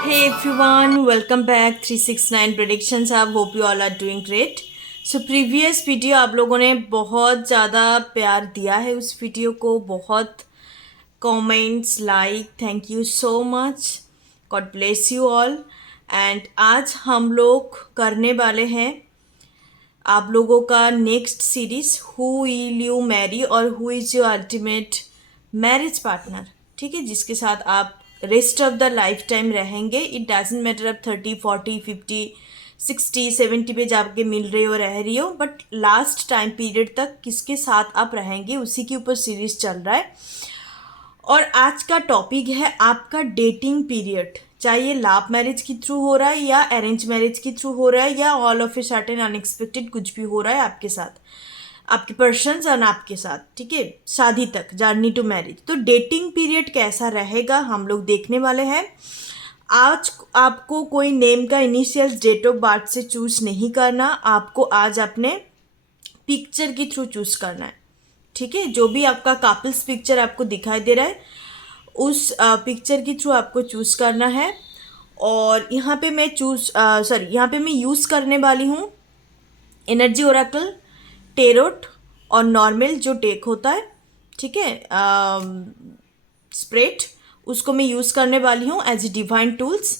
Hey everyone, welcome back 369 predictions. I hope you all are doing great. So previous video आप लोगों ने बहुत ज़्यादा प्यार दिया है उस वीडियो को, बहुत comments, like, thank you so much, God bless you all. And आज हम लोग करने वाले हैं आप लोगों का next series, who will you marry और who is your ultimate marriage partner. ठीक है, जिसके साथ आप rest of the life time रहेंगे। इट डजेंट मैटर अब 30, 40, 50, 60, 70 पे जाके मिल रही हो, रह रही हो, बट लास्ट टाइम पीरियड तक किसके साथ आप रहेंगे उसी के ऊपर सीरीज चल रहा है। और आज का टॉपिक है आपका डेटिंग पीरियड, चाहे ये लव मैरिज के थ्रू हो रहा है या अरेंज मैरिज के थ्रू हो रहा है या all of a sudden unexpected कुछ भी हो रहा है आपके साथ, आपके पर्सन्स और आपके साथ, ठीक है, शादी तक, जर्नी टू मैरिज। तो डेटिंग पीरियड कैसा रहेगा हम लोग देखने वाले हैं। आज आपको कोई नेम का इनिशियल डेट ऑफ बर्थ से चूज नहीं करना, आपको आज अपने पिक्चर के थ्रू चूज करना है। ठीक है, जो भी आपका कपल्स पिक्चर आपको दिखाई दे रहा है उस पिक्चर के थ्रू आपको चूज करना है। और यहाँ पे मैं यहाँ पे मैं यूज़ करने वाली हूँ एनर्जी ओरेकल, टेरोट और नॉर्मल जो टेक होता है, ठीक है, स्प्रेड, उसको मैं यूज़ करने वाली हूँ as a divine tools.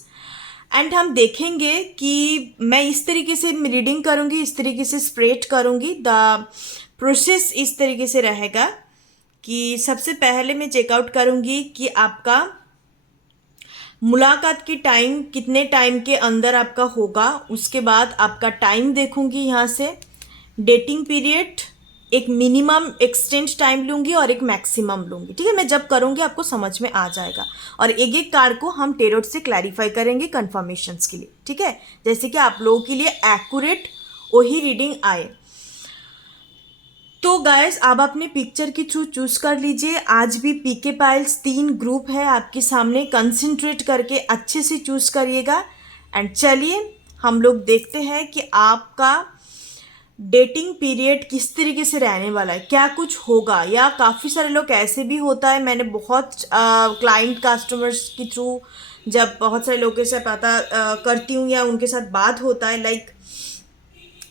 And हम देखेंगे कि मैं इस तरीके से रीडिंग करूँगी, इस तरीके से स्प्रेड करूँगी। द प्रोसेस इस तरीके से रहेगा कि सबसे पहले मैं चेकआउट करूँगी कि आपका मुलाकात की टाइम कितने टाइम के अंदर आपका होगा। उसके बाद आपका टाइम देखूंगी, यहाँ से डेटिंग पीरियड एक मिनिमम एक्सटेंड टाइम लूँगी और एक मैक्सिमम लूँगी। ठीक है, मैं जब करूँगी आपको समझ में आ जाएगा। और एक एक कार्ड को हम टेरोट से क्लैरिफाई करेंगे कन्फर्मेशंस के लिए। ठीक है, जैसे कि आप लोगों के लिए एक्यूरेट वही रीडिंग आए। तो गाइस, आप अपने पिक्चर के थ्रू चूज कर लीजिए। आज भी पीके पाइल्स 3 ग्रुप है आपके सामने, कंसंट्रेट करके अच्छे से चूज करिएगा। एंड चलिए हम लोग देखते हैं कि आपका डेटिंग पीरियड किस तरीके से रहने वाला है, क्या कुछ होगा। या काफ़ी सारे लोग ऐसे भी होता है, मैंने बहुत क्लाइंट कस्टमर्स के थ्रू जब बहुत सारे लोगों से पता करती हूँ या उनके साथ बात होता है, like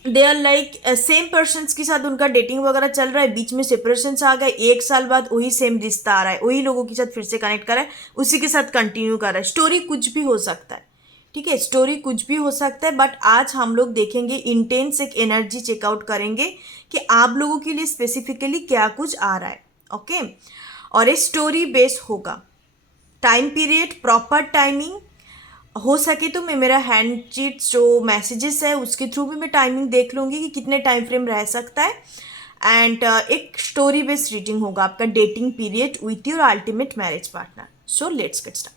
they are like same persons के साथ उनका डेटिंग वगैरह चल रहा है, बीच में सेपरेशंस आ गए, 1 साल बाद वही सेम रिश्ता आ रहा है, वही लोगों के साथ फिर से कनेक्ट कर रहा है, उसी के साथ कंटिन्यू कर रहा है। स्टोरी कुछ भी हो सकता है, ठीक है, स्टोरी कुछ भी हो सकता है। बट आज हम लोग देखेंगे, इंटेंस एक एनर्जी चेकआउट करेंगे कि आप लोगों के लिए स्पेसिफिकली क्या कुछ आ रहा है। ओके, और ये स्टोरी बेस होगा। टाइम पीरियड, प्रॉपर टाइमिंग हो सके तो मैं मेरा हैंड चीट्स जो मैसेजेस है उसके थ्रू भी मैं टाइमिंग देख लूँगी कि कितने टाइम फ्रेम रह सकता है। एंड एक स्टोरी बेस्ड रीडिंग होगा आपका dating period with your ultimate marriage partner. So let's get start.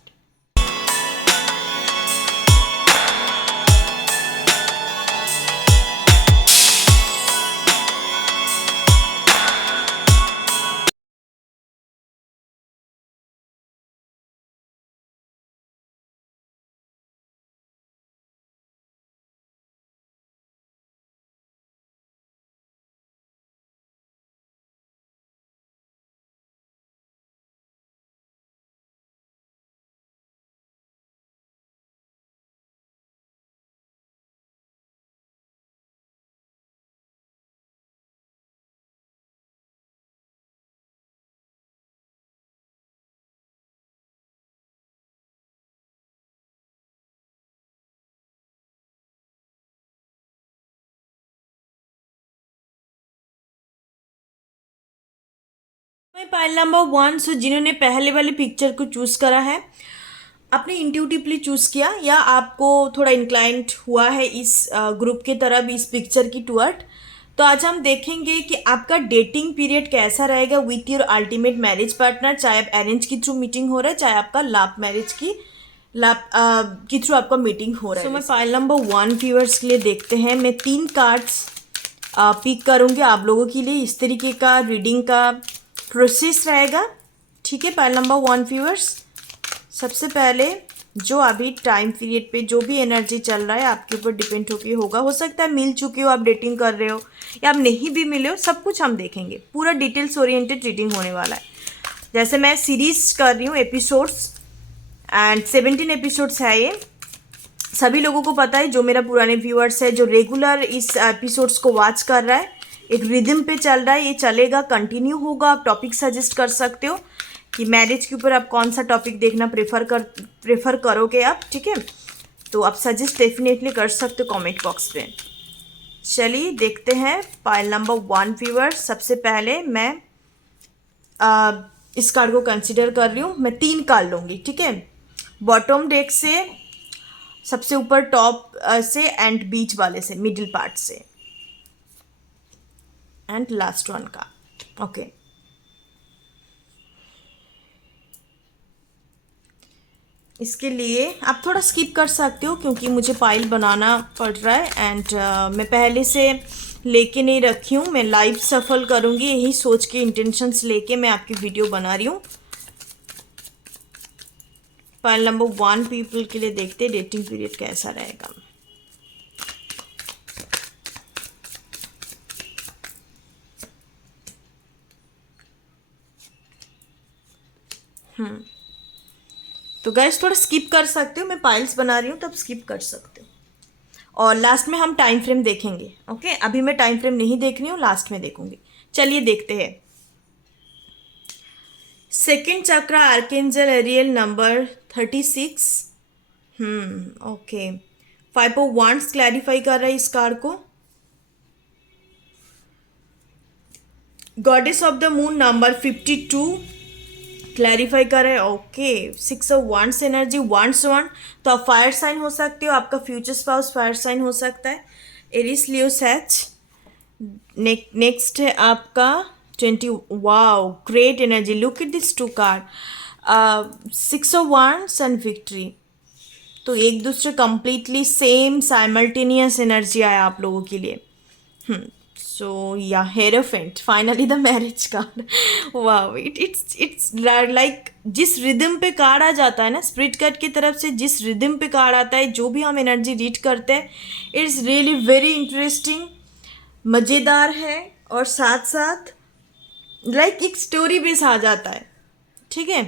Pile number 1, सो जिन्होंने पहले वाले पिक्चर को चूज करा है, आपने इंट्यूटिवली चूज किया या आपको थोड़ा इंक्लाइंट हुआ है इस ग्रुप की तरफ, इस पिक्चर की टुवर्ड। तो आज हम देखेंगे कि आपका डेटिंग पीरियड कैसा रहेगा with your ultimate marriage partner, चाहे आप अरेंज के थ्रू मीटिंग हो रहा है, चाहे आपका लव मैरिज की लव के थ्रू आपका मीटिंग हो रहा है। तो मैं पाइल नंबर 1 व्यूअर्स के लिए देखते हैं। मैं 3 कार्ड्स पिक करूँगी आप लोगों के लिए। इस तरीके का रीडिंग का प्रोसेस रहेगा। ठीक है, पाइल नंबर 1 व्यूअर्स, सबसे पहले जो अभी टाइम पीरियड पे जो भी एनर्जी चल रहा है आपके ऊपर डिपेंड होके होगा। हो सकता है मिल चुके हो, आप डेटिंग कर रहे हो, या आप नहीं भी मिले हो, सब कुछ हम देखेंगे। पूरा डिटेल्स ओरिएंटेड रीडिंग होने वाला है। जैसे मैं सीरीज कर रही हूँ एपिसोड्स, एंड 17 एपिसोड्स है ये। सभी लोगों को पता है, जो मेरा पुराने व्यूअर्स है, जो रेगुलर इस एपिसोड्स को वॉच कर रहा है, एक रिदम पे चल रहा है, ये चलेगा, कंटिन्यू होगा। आप टॉपिक सजेस्ट कर सकते हो कि मैरिज के ऊपर आप कौन सा टॉपिक देखना प्रेफर करोगे आप, ठीक है। तो आप सजेस्ट डेफिनेटली कर सकते हो कमेंट बॉक्स पे। चलिए देखते हैं पाइल नंबर 1 व्यूअर। सबसे पहले मैं इस कार्ड को कंसिडर कर रही हूँ। मैं 3 कार्ड लूँगी, ठीक है। बॉटम डेक से, सबसे ऊपर टॉप से, एंड बीच वाले से, मिडिल पार्ट से, एंड लास्ट वन का, ओके। इसके लिए आप थोड़ा स्किप कर सकते हो क्योंकि मुझे पाइल बनाना पड़ रहा है, एंड मैं पहले से लेके नहीं रखी हूँ, मैं लाइव सफल करूँगी, यही सोच के इंटेंशंस लेके मैं आपकी वीडियो बना रही हूँ। पाइल नंबर 1 पीपल के लिए देखते हैं डेटिंग पीरियड कैसा रहेगा। तो गाइस थोड़ा स्किप कर सकते हो, मैं पाइल्स बना रही हूँ तब स्किप कर सकते हो। और लास्ट में हम टाइम फ्रेम देखेंगे, ओके। अभी मैं टाइम फ्रेम नहीं देख रही हूँ, लास्ट में देखूंगी। चलिए देखते हैं। Second chakra archangel Ariel number 36। Okay. 5 of wands clarify कर रहा है इस कार्ड को। Goddess of the moon number 52 clarify कर रहे हैं, okay. 6 of wands energy, wands 1, तो आप फायर साइन हो सकते हो, आपका फ्यूचर स्पाउस फायर साइन हो सकता है, एरिस लियो सैच। नेक्स्ट है आपका 20, wow great energy, look at this 2 card, 6 of wands and victory. तो एक दूसरे कंप्लीटली सेम साइमल्टेनियस एनर्जी आया आप लोगों के लिए। सो या hierophant, finally the marriage card. वाह, इट्स लाइक जिस रिदम पे कार्ड आ जाता है ना, स्पिरिट कार्ड की तरफ से जिस रिदम पे कार्ड आता है, जो भी हम एनर्जी रीड करते हैं, इट्स रियली वेरी इंटरेस्टिंग, मज़ेदार है, और साथ साथ लाइक एक स्टोरी बेस आ जाता है, ठीक है।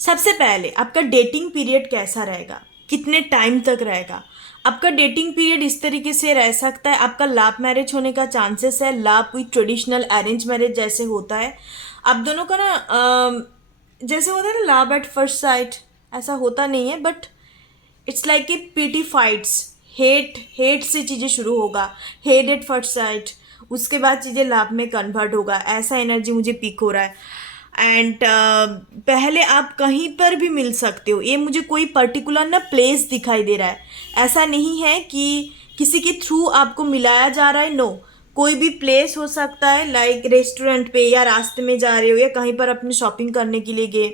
सबसे पहले आपका डेटिंग पीरियड कैसा रहेगा, कितने टाइम तक रहेगा। आपका डेटिंग पीरियड इस तरीके से रह सकता है, आपका लव मैरिज होने का चांसेस है, love with traditional arrange marriage जैसे होता है। आप दोनों का ना जैसे होता है ना लव एट फर्स्ट साइट, ऐसा होता नहीं है, but it's like A PT fights, hate से चीज़ें शुरू होगा, हेट एट फर्स्ट साइट, उसके बाद चीज़ें लव में कन्वर्ट होगा, ऐसा एनर्जी मुझे पिक हो रहा है। एंड पहले आप कहीं पर भी मिल सकते हो, ये मुझे कोई पर्टिकुलर ना प्लेस दिखाई दे रहा है, ऐसा नहीं है कि किसी के थ्रू आपको मिलाया जा रहा है, नो, कोई भी प्लेस हो सकता है, लाइक रेस्टोरेंट पे, या रास्ते में जा रहे हो, या कहीं पर अपनी शॉपिंग करने के लिए गए,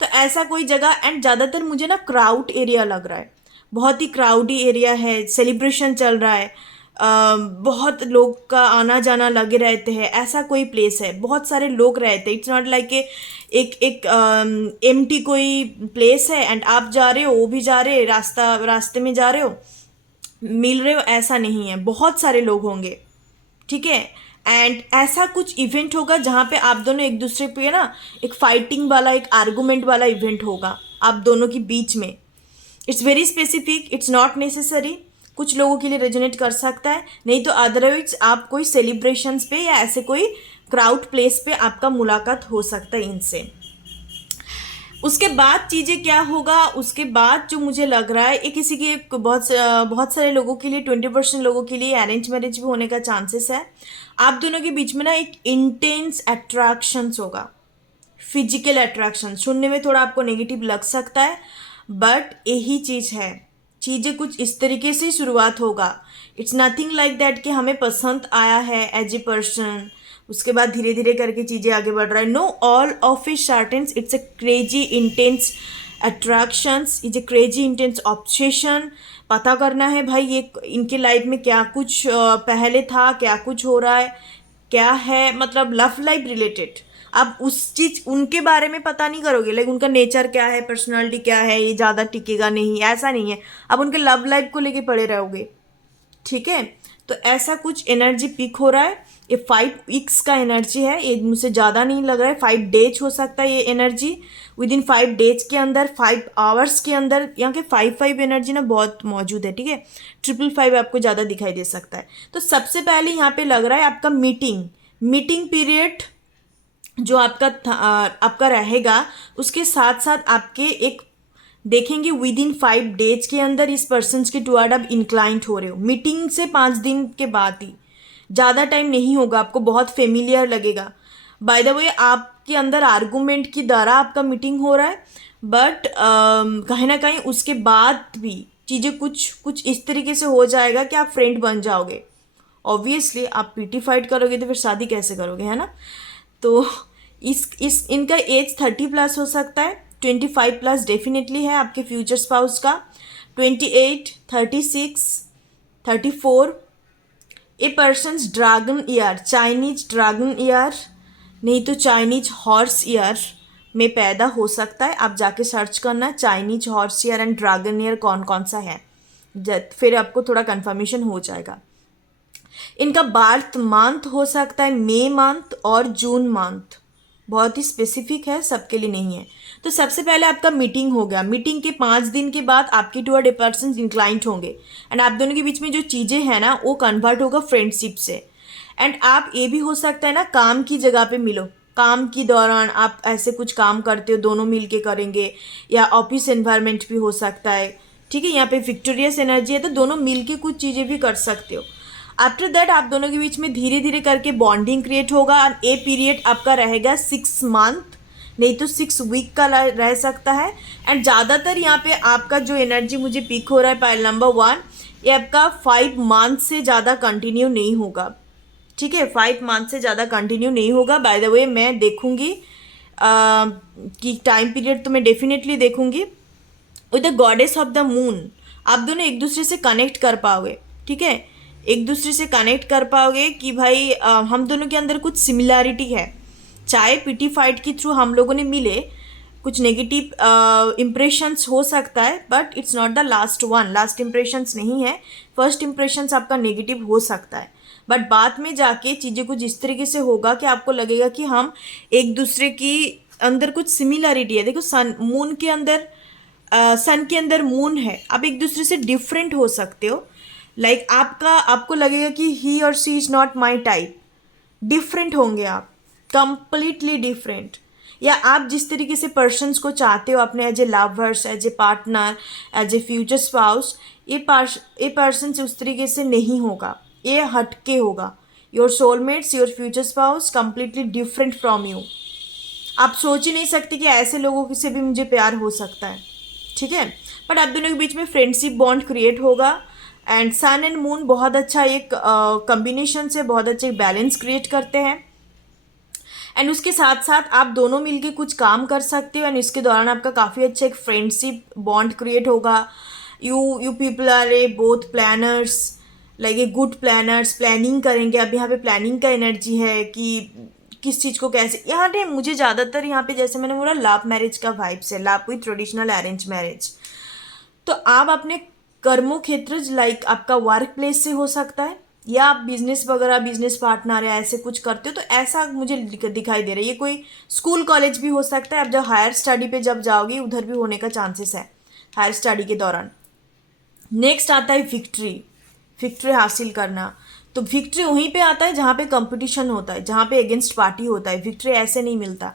तो ऐसा कोई जगह। एंड ज़्यादातर मुझे ना क्राउड एरिया लग रहा है, बहुत ही क्राउडी एरिया है, सेलिब्रेशन चल रहा है, बहुत लोग का आना जाना लगे रहते हैं, ऐसा कोई प्लेस है, बहुत सारे लोग रहते हैं। इट्स नॉट लाइक एक एम्प्टी कोई प्लेस है एंड आप जा रहे हो, वो भी जा रहे, रास्ते में जा रहे हो, मिल रहे हो, ऐसा नहीं है, बहुत सारे लोग होंगे, ठीक है। एंड ऐसा कुछ इवेंट होगा जहाँ पे आप दोनों एक दूसरे पे ना एक फाइटिंग वाला, एक आर्गूमेंट वाला इवेंट होगा आप दोनों के बीच में। It's very specific, it's not necessary, कुछ लोगों के लिए रेजोनेट कर सकता है, नहीं तो अदरवाइज आप कोई सेलिब्रेशंस पे या ऐसे कोई क्राउड प्लेस पे आपका मुलाकात हो सकता है इनसे। उसके बाद चीज़ें क्या होगा, उसके बाद जो मुझे लग रहा है, ये किसी के बहुत सारे लोगों के लिए, 20% लोगों के लिए अरेंज मैरिज भी होने का चांसेस है। आप दोनों के बीच में ना एक इंटेंस अट्रैक्शंस होगा, फिजिकल अट्रैक्शन। सुनने में थोड़ा आपको नेगेटिव लग सकता है, बट यही चीज़ है, चीज़ें कुछ इस तरीके से शुरुआत होगा। इट्स नथिंग लाइक दैट कि हमें पसंद आया है एज ए पर्सन, उसके बाद धीरे धीरे करके चीज़ें आगे बढ़ रहा है, no, all of a sudden it's a crazy intense attractions, is a crazy intense obsession. पता करना है भाई ये इनके लाइफ में क्या कुछ पहले था, क्या कुछ हो रहा है, क्या है, मतलब लव लाइफ रिलेटेड। आप उस चीज़ उनके बारे में पता नहीं करोगे, लाइक उनका नेचर क्या है, पर्सनालिटी क्या है, ये ज़्यादा टिकेगा नहीं, ऐसा नहीं है। आप उनके लव लाइफ को लेके पड़े रहोगे, ठीक है। तो ऐसा कुछ एनर्जी पिक हो रहा है। ये 5 वीक्स का एनर्जी है, ये मुझे ज़्यादा नहीं लग रहा है, 5 डेज हो सकता है ये एनर्जी। विद इन 5 डेज के अंदर, 5 आवर्स के अंदर यहाँ के 5 एनर्जी ना बहुत मौजूद है, ठीक है। 555 आपको ज़्यादा दिखाई दे सकता है। तो सबसे पहले यहाँ पे लग रहा है आपका मीटिंग पीरियड जो आपका रहेगा, उसके साथ साथ आपके एक देखेंगे विद इन 5 डेज के अंदर इस पर्सन के टुवर्ड आप इंक्लाइंट हो रहे हो। मीटिंग से 5 दिन के बाद ही, ज़्यादा टाइम नहीं होगा, आपको बहुत फेमिलियर लगेगा। बाय द वे आपके अंदर आर्गूमेंट की द्वारा आपका मीटिंग हो रहा है, बट कहीं ना कहीं उसके बाद भी चीज़ें कुछ इस तरीके से हो जाएगा कि आप फ्रेंड बन जाओगे। ऑब्वियसली आप पीटी फाइट करोगे तो फिर शादी कैसे करोगे, है ना। तो इस इनका एज 30+ हो सकता है, 25+ डेफिनेटली है आपके फ्यूचर स्पाउस का, 28, 36, 34। A persons dragon year, Chinese dragon year नहीं तो चाइनीज हॉर्स ईयर में पैदा हो सकता है। आप जाके सर्च करना Chinese horse year and dragon year कौन कौन सा है, फिर आपको थोड़ा कंफर्मेशन हो जाएगा। इनका बर्थ मंथ हो सकता है मई मंथ और जून मंथ, बहुत ही स्पेसिफिक है, सबके लिए नहीं है। तो सबसे पहले आपका मीटिंग हो गया, मीटिंग के 5 दिन के बाद आपके टुवर्ड ए पर्सन इंक्लाइंट होंगे एंड आप दोनों के बीच में जो चीज़ें हैं ना वो कन्वर्ट होगा फ्रेंडशिप से। एंड आप ये भी हो सकता है ना काम की जगह पे मिलो, काम के दौरान आप ऐसे कुछ काम करते हो, दोनों मिल के करेंगे, या ऑफिस एनवायरनमेंट भी हो सकता है, ठीक है। यहाँ पे विक्टोरियस एनर्जी है तो दोनों मिल के कुछ चीज़ें भी कर सकते हो। आफ्टर दैट आप दोनों के बीच में धीरे धीरे करके बॉन्डिंग क्रिएट होगा। ए पीरियड आपका रहेगा 6 मंथ नहीं तो 6 वीक का रह सकता है। एंड ज़्यादातर यहाँ पे आपका जो एनर्जी मुझे पिक हो रहा है पाइल नंबर 1, ये आपका 5 मंथ से ज़्यादा कंटिन्यू नहीं होगा, ठीक है। 5 मंथ से ज़्यादा कंटिन्यू नहीं होगा। बाय द वे मैं देखूँगी कि टाइम पीरियड तो मैं डेफिनेटली देखूँगी। With the goddess of the moon आप दोनों एक दूसरे से कनेक्ट कर पाओगे, ठीक है, एक दूसरे से कनेक्ट कर पाओगे कि भाई हम दोनों के अंदर कुछ सिमिलैरिटी है। चाहे पीटी फाइट के थ्रू हम लोगों ने मिले, कुछ नेगेटिव इम्प्रेशंस हो सकता है, but it's not the last impressions नहीं है। फर्स्ट इम्प्रेशंस आपका नेगेटिव हो सकता है, बट बाद में जाके चीज़ें कुछ इस तरीके से होगा कि आपको लगेगा कि हम एक दूसरे की अंदर कुछ सिमिलैरिटी है। देखो सन के अंदर मून है, आप एक दूसरे से डिफरेंट हो सकते हो। लाइक आपको लगेगा कि ही और she is not my type, different होंगे आप, कंप्लीटली डिफरेंट। या आप जिस तरीके से पर्सन्स को चाहते हो अपने as a lovers, as a partner, as a future spouse, ये पर्सन उस तरीके से नहीं होगा, ये हटके होगा। Your soulmates, your future spouse completely different from you. आप सोच ही नहीं सकते कि ऐसे लोगों से भी मुझे प्यार हो सकता है, ठीक है। बट आप दोनों के बीच में फ्रेंडशिप बॉन्ड क्रिएट होगा। एंड सन एंड मून बहुत अच्छा एक कम्बिनेशन से बहुत अच्छे बैलेंस क्रिएट करते हैं। एंड उसके साथ साथ आप दोनों मिलके कुछ काम कर सकते हो एंड इसके दौरान आपका काफ़ी अच्छा एक फ्रेंडशिप बॉन्ड क्रिएट होगा। You people are a both planners, like a good planners, planning करेंगे। अब यहाँ पे प्लानिंग का एनर्जी है कि किस चीज़ को कैसे, यहाँ पे मुझे ज़्यादातर यहाँ पे जैसे मैंने बोला लव मैरिज का वाइब्स है, love with traditional arrange marriage. तो आप अपने कर्मों क्षेत्र लाइक आपका वर्क प्लेस से हो सकता है, या आप बिजनेस वगैरह, बिजनेस पार्टनर या ऐसे कुछ करते हो, तो ऐसा मुझे दिखाई दे रहा है। ये कोई स्कूल कॉलेज भी हो सकता है, अब जब हायर स्टडी पे जब जाओगे उधर भी होने का चांसेस है हायर स्टडी के दौरान। नेक्स्ट आता है विक्ट्री हासिल करना। तो विक्ट्री वहीं पे आता है जहाँ पे कंपटीशन होता है, जहाँ पे अगेंस्ट पार्टी होता है। विक्ट्री ऐसे नहीं मिलता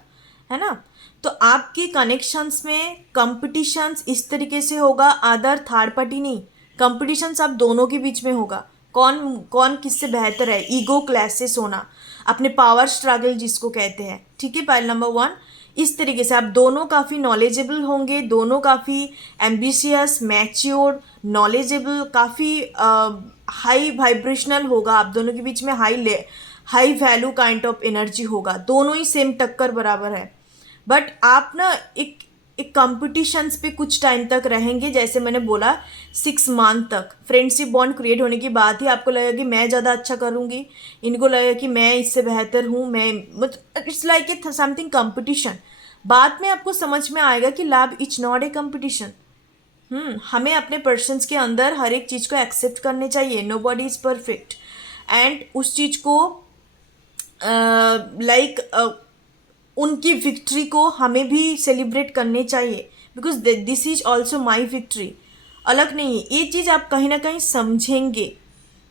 है ना। तो आपकी कनेक्शंस में कंपटीशंस इस तरीके से होगा, अदर थर्ड पार्टी नहीं, कंपटीशंस आप दोनों के बीच में होगा। कौन कौन किससे बेहतर है, ईगो क्लैशेस होना, अपने पावर स्ट्रगल जिसको कहते हैं, ठीक है। पाइल नंबर 1 इस तरीके से आप दोनों काफ़ी नॉलेजेबल होंगे, दोनों काफ़ी एम्बिशियस, मैच्योर, नॉलेजेबल, काफ़ी हाई वाइब्रेशनल होगा। आप दोनों के बीच में high value kind of energy होगा, दोनों ही सेम टक्कर बराबर है। बट आप ना एक कंपटीशंस पे कुछ टाइम तक रहेंगे, जैसे मैंने बोला 6 मंथ तक फ्रेंडशिप बॉन्ड क्रिएट होने के बाद ही आपको लगेगा कि मैं ज़्यादा अच्छा करूँगी, इनको लगेगा कि मैं इससे बेहतर हूँ, मैं मतलब it's like A something competition. बाद में आपको समझ में आएगा कि love it's not A competition. हमें अपने पर्सन्स के अंदर हर एक चीज़ को एक्सेप्ट करने चाहिए, नोबॉडी इज़ परफेक्ट, एंड उस चीज़ को लाइक उनकी विक्ट्री को हमें भी सेलिब्रेट करने चाहिए, because this is also my victory. अलग नहीं है, ये चीज़ आप कहीं ना कहीं समझेंगे,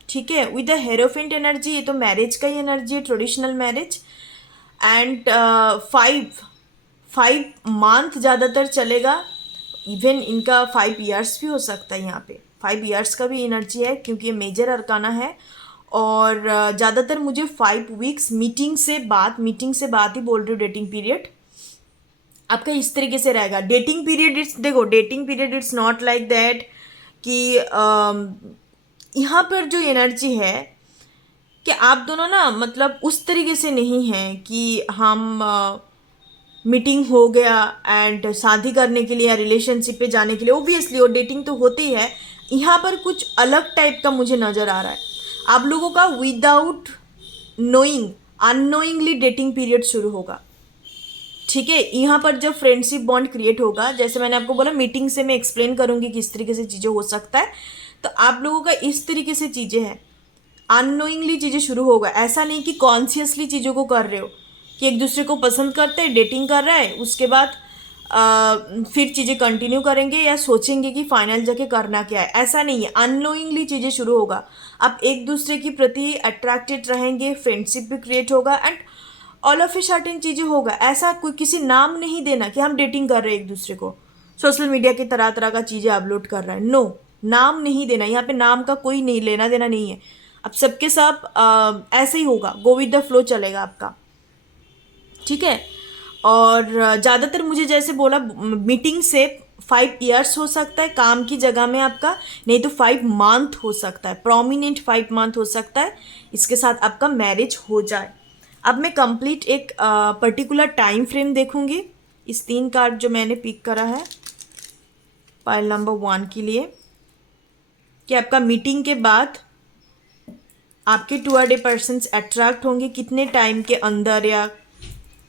ठीक है। विद द हेरोफेंट एनर्जी, ये तो मैरिज का ही एनर्जी है, ट्रेडिशनल मैरिज। एंड 5 मंथ ज़्यादातर चलेगा, इवन इनका 5 years भी हो सकता है। यहाँ पे 5 years का भी एनर्जी है, क्योंकि ये मेजर अरकाना है। और ज़्यादातर मुझे 5 weeks मीटिंग से बात ही बोल रही हूँ। डेटिंग पीरियड आपका इस तरीके से रहेगा। डेटिंग पीरियड इट्स, देखो dating period it's not like that कि यहाँ पर जो एनर्जी है कि आप दोनों ना मतलब उस तरीके से नहीं हैं कि हम मीटिंग हो गया एंड शादी करने के लिए या रिलेशनशिप पे जाने के लिए, ओबियसली और डेटिंग तो होती है। यहाँ पर कुछ अलग टाइप का मुझे नज़र आ रहा है आप लोगों का। Without knowing, unknowingly dating period शुरू होगा, ठीक है। यहाँ पर जब फ्रेंडशिप बॉन्ड क्रिएट होगा, जैसे मैंने आपको बोला मीटिंग से मैं एक्सप्लेन करूँगी किस तरीके से चीज़ें हो सकता है, तो आप लोगों का इस तरीके से चीज़ें हैं, अननोइंगली चीज़ें शुरू होगा। ऐसा नहीं कि कॉन्शियसली चीज़ों को कर रहे हो कि एक दूसरे को पसंद करते हैं, डेटिंग कर रहा है, उसके बाद फिर चीज़ें कंटिन्यू करेंगे या सोचेंगे कि फाइनल जाके करना क्या है, ऐसा नहीं है। अननोइंगली चीज़ें शुरू होगा, आप एक दूसरे के प्रति अट्रैक्टेड रहेंगे, फ्रेंडशिप भी क्रिएट होगा and all of a certain चीज़ें होगा। ऐसा कोई किसी नाम नहीं देना कि हम डेटिंग कर रहे हैं एक दूसरे को, सोशल मीडिया की तरह तरह का चीज़ें अपलोड कर रहा है, नो, नाम नहीं देना। यहाँ पे नाम का कोई नहीं लेना देना नहीं है। अब सबके सब ऐसे ही होगा, गो विद द फ्लो चलेगा आपका, ठीक है। और ज़्यादातर मुझे जैसे बोला मीटिंग से 5 years हो सकता है काम की जगह में आपका, नहीं तो 5 month हो सकता है, प्रोमिनेंट 5 month हो सकता है। इसके साथ आपका मैरिज हो जाए। अब मैं कंप्लीट एक पर्टिकुलर टाइम फ्रेम देखूंगी इस 3 कार्ड जो मैंने पिक करा है पाइल नंबर 1 के लिए, कि आपका मीटिंग के बाद आपके टुवर्ड ए पर्सन्स अट्रैक्ट होंगे कितने टाइम के अंदर, या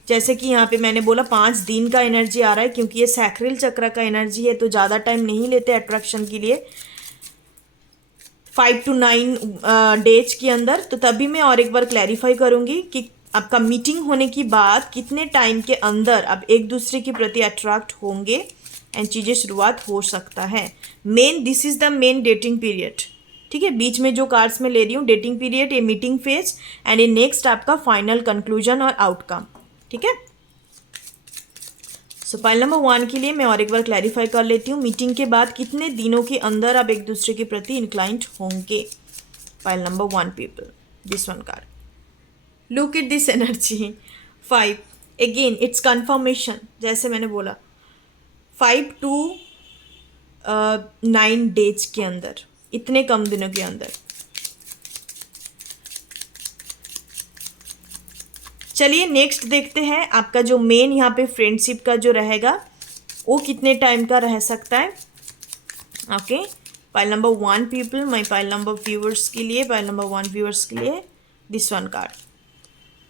जैसे कि यहाँ पे मैंने बोला 5 दिन का एनर्जी आ रहा है, क्योंकि ये सैक्रल चक्र का एनर्जी है, तो ज़्यादा टाइम नहीं लेते अट्रैक्शन के लिए, 5 to 9 डेज के अंदर। तो तभी मैं और एक बार क्लैरिफाई करूँगी कि आपका मीटिंग होने की बाद कितने टाइम के अंदर आप एक दूसरे के प्रति अट्रैक्ट होंगे एंड चीज़ें शुरुआत हो सकता है। Main, this is the main dating period, ठीक है। बीच में जो कार्ड्स मैं ले रही हूँ, डेटिंग पीरियड, ये मीटिंग फेज एंड ये नेक्स्ट आपका फाइनल कंक्लूजन और आउटकम, ठीक है। सो पाइल नंबर 1 के लिए मैं और एक बार क्लैरिफाई कर लेती हूँ, मीटिंग के बाद कितने दिनों के अंदर आप एक दूसरे के प्रति इंक्लाइंट होंगे। Pile number 1 people, this one card, look at this energy 5, again it's confirmation. जैसे मैंने बोला 5 to 9 डेज के अंदर, इतने कम दिनों के अंदर। चलिए नेक्स्ट देखते हैं आपका जो मेन यहाँ पे फ्रेंडशिप का जो रहेगा वो कितने टाइम का रह सकता है। ओके, पाइल नंबर 1 पीपल, माई पाइल नंबर व्यूअर्स के लिए, पाइल नंबर 1 व्यूअर्स के लिए this one card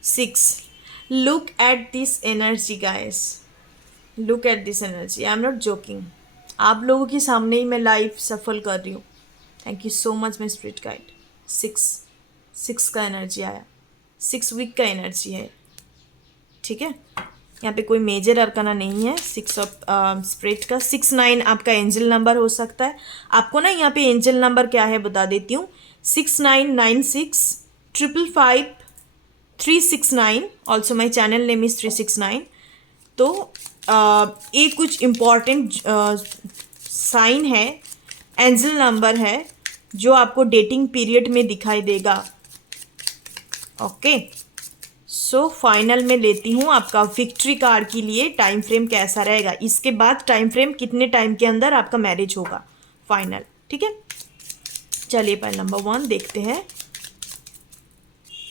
6। Look at this energy guys, look at this energy, I am not joking. आप लोगों के सामने ही मैं लाइव सफल कर रही हूँ। Thank you so much my spirit guide. 6 का एनर्जी आया, 6 वीक का एनर्जी है, ठीक है। यहाँ पे कोई मेजर अरकाना नहीं है। 6 ऑफ स्पिरिट का 6-9 आपका एंजल नंबर हो सकता है। आपको ना यहाँ पे एंजल नंबर क्या है बता देती हूँ, 6996 555 369, also my channel name is 369। तो ये कुछ इम्पॉर्टेंट साइन है, एंजल नंबर है जो आपको डेटिंग पीरियड में दिखाई देगा। ओके, सो फाइनल में लेती हूँ आपका विक्ट्री कार्ड के लिए टाइम फ्रेम कैसा रहेगा, इसके बाद टाइम फ्रेम कितने टाइम के अंदर आपका मैरिज होगा फाइनल, ठीक है। चलिए पाइल नंबर 1 देखते हैं।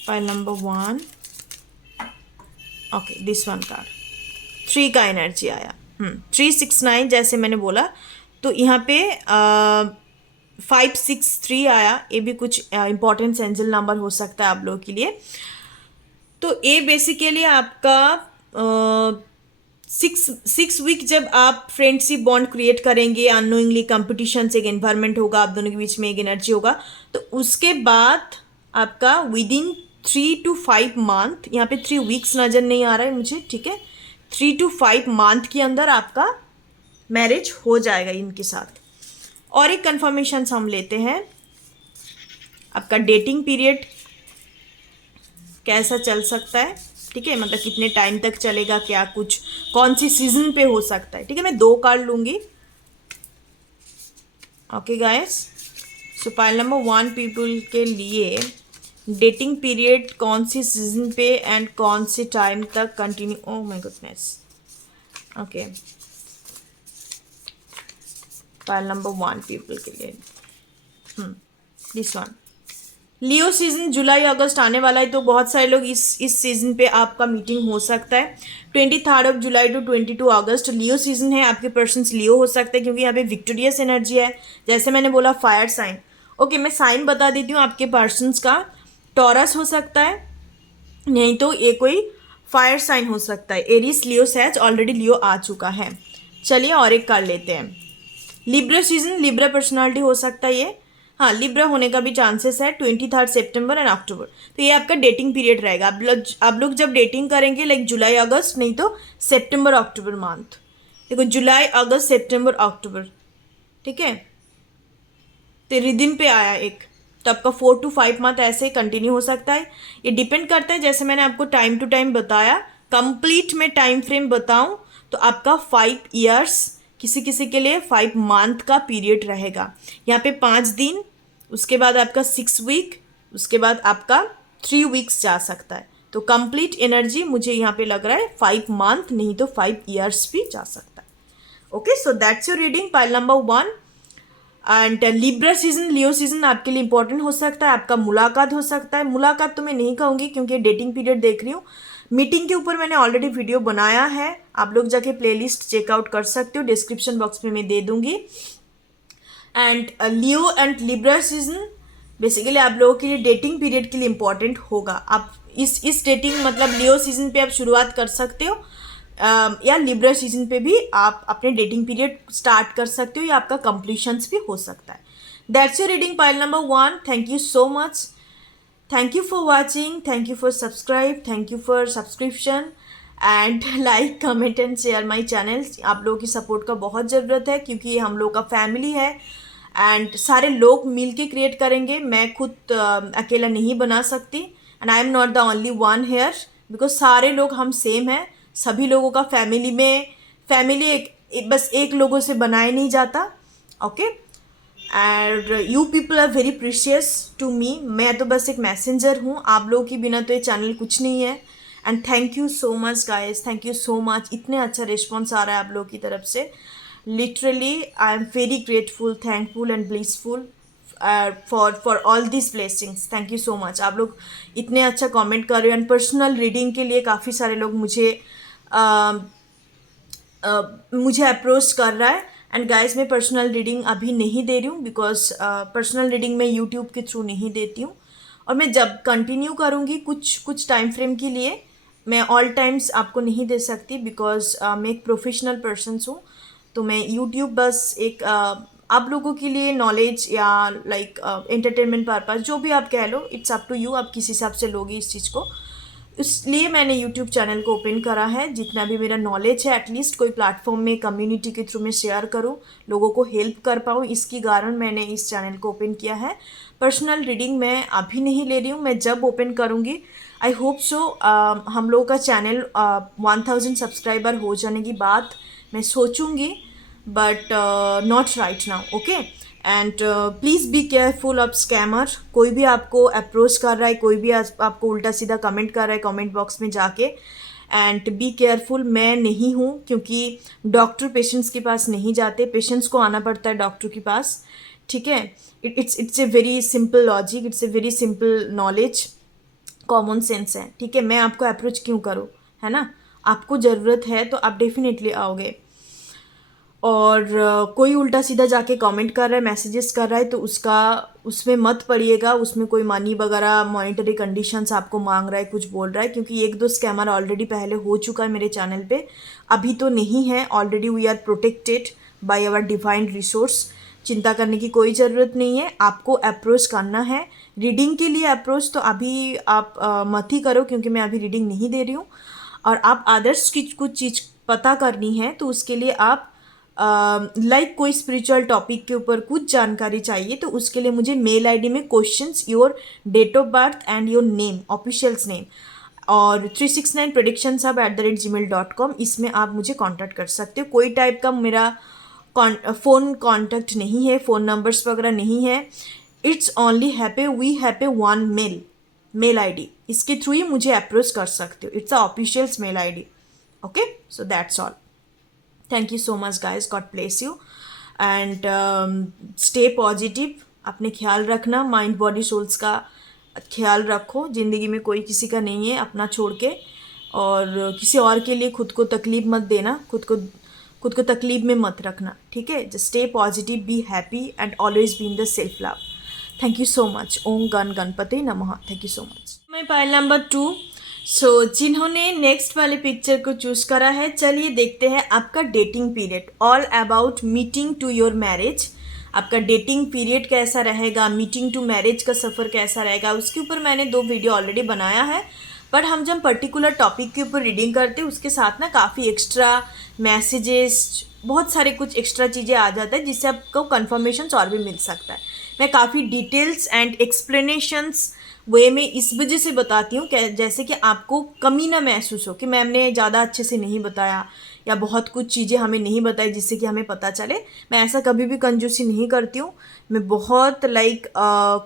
Pile number 1, okay, this one card 3 का एनर्जी आया। 369 जैसे मैंने बोला, तो यहाँ पे 563 आया। ये भी कुछ इंपॉर्टेंट एंजल नंबर हो सकता है आप लोगों के लिए। तो ये बेसिकली आपका 6 वीक जब आप फ्रेंडशिप बॉन्ड क्रिएट करेंगे, अननोइंगली कंपटीशन से एक एनवायरनमेंट होगा, आप दोनों के बीच में एक एनर्जी होगा, तो उसके बाद आपका विद इन 3 to 5 मंथ, यहाँ पे 3 वीक्स नज़र नहीं आ रहा है मुझे, ठीक है, 3 to 5 मंथ के अंदर आपका मैरिज हो जाएगा इनके साथ। और एक कन्फर्मेशन हम लेते हैं, आपका डेटिंग पीरियड कैसा चल सकता है, ठीक है, मतलब कितने टाइम तक चलेगा, क्या कुछ कौन सी सीजन पे हो सकता है, ठीक है। मैं 2 कार्ड लूँगी। ओके गाइस, सो पाइल नंबर 1 पीपल के लिए डेटिंग पीरियड कौन सी सीजन पे एंड कौन से टाइम तक continue, oh my goodness. Okay, pile number 1 people के लिए दिस वन, लियो सीजन जुलाई अगस्त आने वाला है, तो बहुत सारे लोग इस सीजन पे आपका मीटिंग हो सकता है। 23 जुलाई टू 22 अगस्त लियो सीजन है, आपके पर्सन्स लियो हो सकते हैं क्योंकि यहाँ पे विक्टोरियस एनर्जी है। जैसे मैंने बोला फायर साइन। ओके, मैं साइन बता देती हूँ आपके पर्सन्स का। टॉरस हो सकता है, नहीं तो ये कोई फायर साइन हो सकता है। एरिस, लियो, सैज, ऑलरेडी लियो आ चुका है। चलिए और एक कर लेते हैं। लिब्रा सीजन, लिब्रा पर्सनालिटी हो सकता है ये, हाँ लिब्रा होने का भी चांसेस है। 23 सितंबर एंड अक्टूबर, तो ये आपका डेटिंग पीरियड रहेगा। आप लोग जब डेटिंग करेंगे लाइक जुलाई अगस्त, नहीं तो सितंबर अक्टूबर मंथ। देखो जुलाई अगस्त सितंबर अक्टूबर, ठीक है, तो रिदिम पे आया एक, तो आपका 4 to 5 मंथ ऐसे कंटिन्यू हो सकता है। ये डिपेंड करता है, जैसे मैंने आपको टाइम टू टाइम बताया, कंप्लीट में टाइम फ्रेम बताऊं तो आपका 5 ईयर्स, किसी किसी के लिए 5 मंथ का पीरियड रहेगा। यहाँ पे 5 दिन, उसके बाद आपका 6 वीक, उसके बाद आपका 3 वीक्स जा सकता है। तो कंप्लीट एनर्जी मुझे यहाँ पे लग रहा है 5 मंथ, नहीं तो 5 ईयर्स भी जा सकता है। Okay, so that's your reading pile number 1। And Libra season, Leo season आपके लिए इंपॉर्टेंट हो सकता है। आपका मुलाकात हो सकता है। मुलाकात तो मैं नहीं कहूँगी क्योंकि डेटिंग पीरियड देख रही हूँ। मीटिंग के ऊपर मैंने ऑलरेडी वीडियो बनाया है, आप लोग जाके प्लेलिस्ट चेकआउट कर सकते हो, डिस्क्रिप्शन बॉक्स में मैं दे दूंगी। And Leo and Libra season basically आप लोगों के लिए डेटिंग पीरियड के लिए इंपॉर्टेंट होगा। आप इस डेटिंग मतलब लियो सीजन पे आप शुरुआत कर सकते हो, या लिब्रा सीजन पे भी आप अपने डेटिंग पीरियड स्टार्ट कर सकते हो, या आपका कंप्लीशंस भी हो सकता है। That's your reading pile number 1। Thank you so much, thank you for watching, thank you for subscribe, thank you for subscription and like, comment and share my channel। आप लोगों की सपोर्ट का बहुत ज़रूरत है क्योंकि ये हम लोग का फैमिली है एंड सारे लोग मिल के क्रिएट करेंगे। मैं खुद अकेला नहीं बना सकती and I am not the only one here, because सारे लोग हम सेम हैं। सभी लोगों का फैमिली बस एक लोगों से बनाया नहीं जाता। Okay, and you people are very precious to me. मैं तो बस एक मैसेंजर हूँ, आप लोगों के बिना तो ये चैनल कुछ नहीं है। And thank you so much guys, thank you so much. इतने अच्छा रिस्पॉन्स आ रहा है आप लोगों की तरफ से। Literally I am very grateful, thankful and blissful for all this blessings. Thank you so much. आप लोग इतने अच्छा कमेंट कर रहे हो एंड पर्सनल रीडिंग के लिए काफ़ी सारे लोग मुझे अप्रोच कर रहा है। एंड गाइस मैं पर्सनल रीडिंग अभी नहीं दे रही हूँ बिकॉज पर्सनल रीडिंग मैं यूट्यूब के थ्रू नहीं देती हूँ, और मैं जब कंटिन्यू करूँगी कुछ टाइम फ्रेम के लिए, मैं ऑल टाइम्स आपको नहीं दे सकती बिकॉज मैं एक प्रोफेशनल पर्सन हूँ। तो मैं यूट्यूब बस एक आप लोगों के लिए नॉलेज या लाइक एंटरटेनमेंट पर्पस जो भी आप कह लो, इट्स अप टू यू, आप किस हिसाब से लोगे इस चीज़ को। इसलिए मैंने यूट्यूब चैनल को ओपन करा है। जितना भी मेरा नॉलेज है एटलीस्ट कोई प्लेटफॉर्म में कम्युनिटी के थ्रू मैं शेयर करूँ, लोगों को हेल्प कर पाऊँ, इसकी कारण मैंने इस चैनल को ओपन किया है। पर्सनल रीडिंग मैं अभी नहीं ले रही हूँ, मैं जब ओपन करूँगी आई होप सो हम लोगों का चैनल 1000 सब्सक्राइबर हो जाने की बात मैं सोचूंगी, but not right now. Okay, and please be careful of scammer. कोई भी आपको अप्रोच कर रहा है, कोई भी आपको उल्टा सीधा कमेंट कर रहा है कमेंट बॉक्स में जाके, एंड बी केयरफुल। मैं नहीं हूँ क्योंकि डॉक्टर पेशेंट्स के पास नहीं जाते, पेशेंट्स को आना पड़ता है डॉक्टर के पास, ठीक है। It's a very simple logic, it's a very simple knowledge, common sense है, ठीक है। मैं आपको अप्रोच क्यों करूँ, है ना। आपको ज़रूरत है तो आप डेफिनेटली आओगे। और कोई उल्टा सीधा जाके कमेंट कर रहा है, मैसेजेस कर रहा है, तो उसमें मत पड़िएगा। उसमें कोई मनी वगैरह मॉनिटरी कंडीशंस आपको मांग रहा है, कुछ बोल रहा है, क्योंकि 1-2 स्कैमर ऑलरेडी पहले हो चुका है मेरे चैनल पे, अभी तो नहीं है। Already we are protected by our divine resource. चिंता करने की कोई ज़रूरत नहीं है। आपको अप्रोच करना है रीडिंग के लिए। अप्रोच तो अभी आप मत ही करो, क्योंकि मैं अभी रीडिंग नहीं दे रही हूँ। और आप अदर्स की कुछ चीज़ पता करनी है तो उसके लिए आप लाइक कोई स्पिरिचुअल टॉपिक के ऊपर कुछ जानकारी चाहिए तो उसके लिए मुझे मेल आईडी में questions, your date of birth and your name, officials name, और 369predictionshub@gmail.com, इसमें आप मुझे कांटेक्ट कर सकते हो। कोई टाइप का मेरा फ़ोन कांटेक्ट नहीं है, फ़ोन नंबर्स वगैरह नहीं है। It's only we have one mail ID, इसके थ्रू ही मुझे अप्रोच कर सकते हो। It's a officials mail ID. Okay, so that's all. Thank you so much guys, God bless you and stay positive. अपने ख्याल रखना, माइंड बॉडी सोल्स का ख्याल रखो। ज़िंदगी में कोई किसी का नहीं है अपना छोड़ के, और किसी और के लिए खुद को तकलीफ़ मत देना, खुद को तकलीफ में मत रखना, ठीक है। Just stay positive, be happy and always be in the self love. Thank you so much. Om Ganapati नमः। Thank you so much. मैं पाइल नंबर 2। सो जिन्होंने नेक्स्ट वाले पिक्चर को चूज करा है, चलिए देखते हैं आपका dating period. All about meeting to your marriage. आपका डेटिंग पीरियड कैसा रहेगा, मीटिंग टू मैरिज का सफ़र कैसा रहेगा, उसके ऊपर मैंने 2 वीडियो ऑलरेडी बनाया है। बट हम जब पर्टिकुलर टॉपिक के ऊपर रीडिंग करते हैं उसके साथ ना काफ़ी एक्स्ट्रा मैसेजेस, बहुत सारे कुछ एक्स्ट्रा चीज़ें आ जाता है जिससे आपको कन्फर्मेशंस और भी मिल सकता है। मैं काफ़ी डिटेल्स एंड एक्सप्लेनेशंस वे में इस वजह से बताती हूँ जैसे कि आपको कमी ना महसूस हो कि मैम ने ज़्यादा अच्छे से नहीं बताया या बहुत कुछ चीज़ें हमें नहीं बताई जिससे कि हमें पता चले। मैं ऐसा कभी भी कंजूसी नहीं करती हूँ। मैं बहुत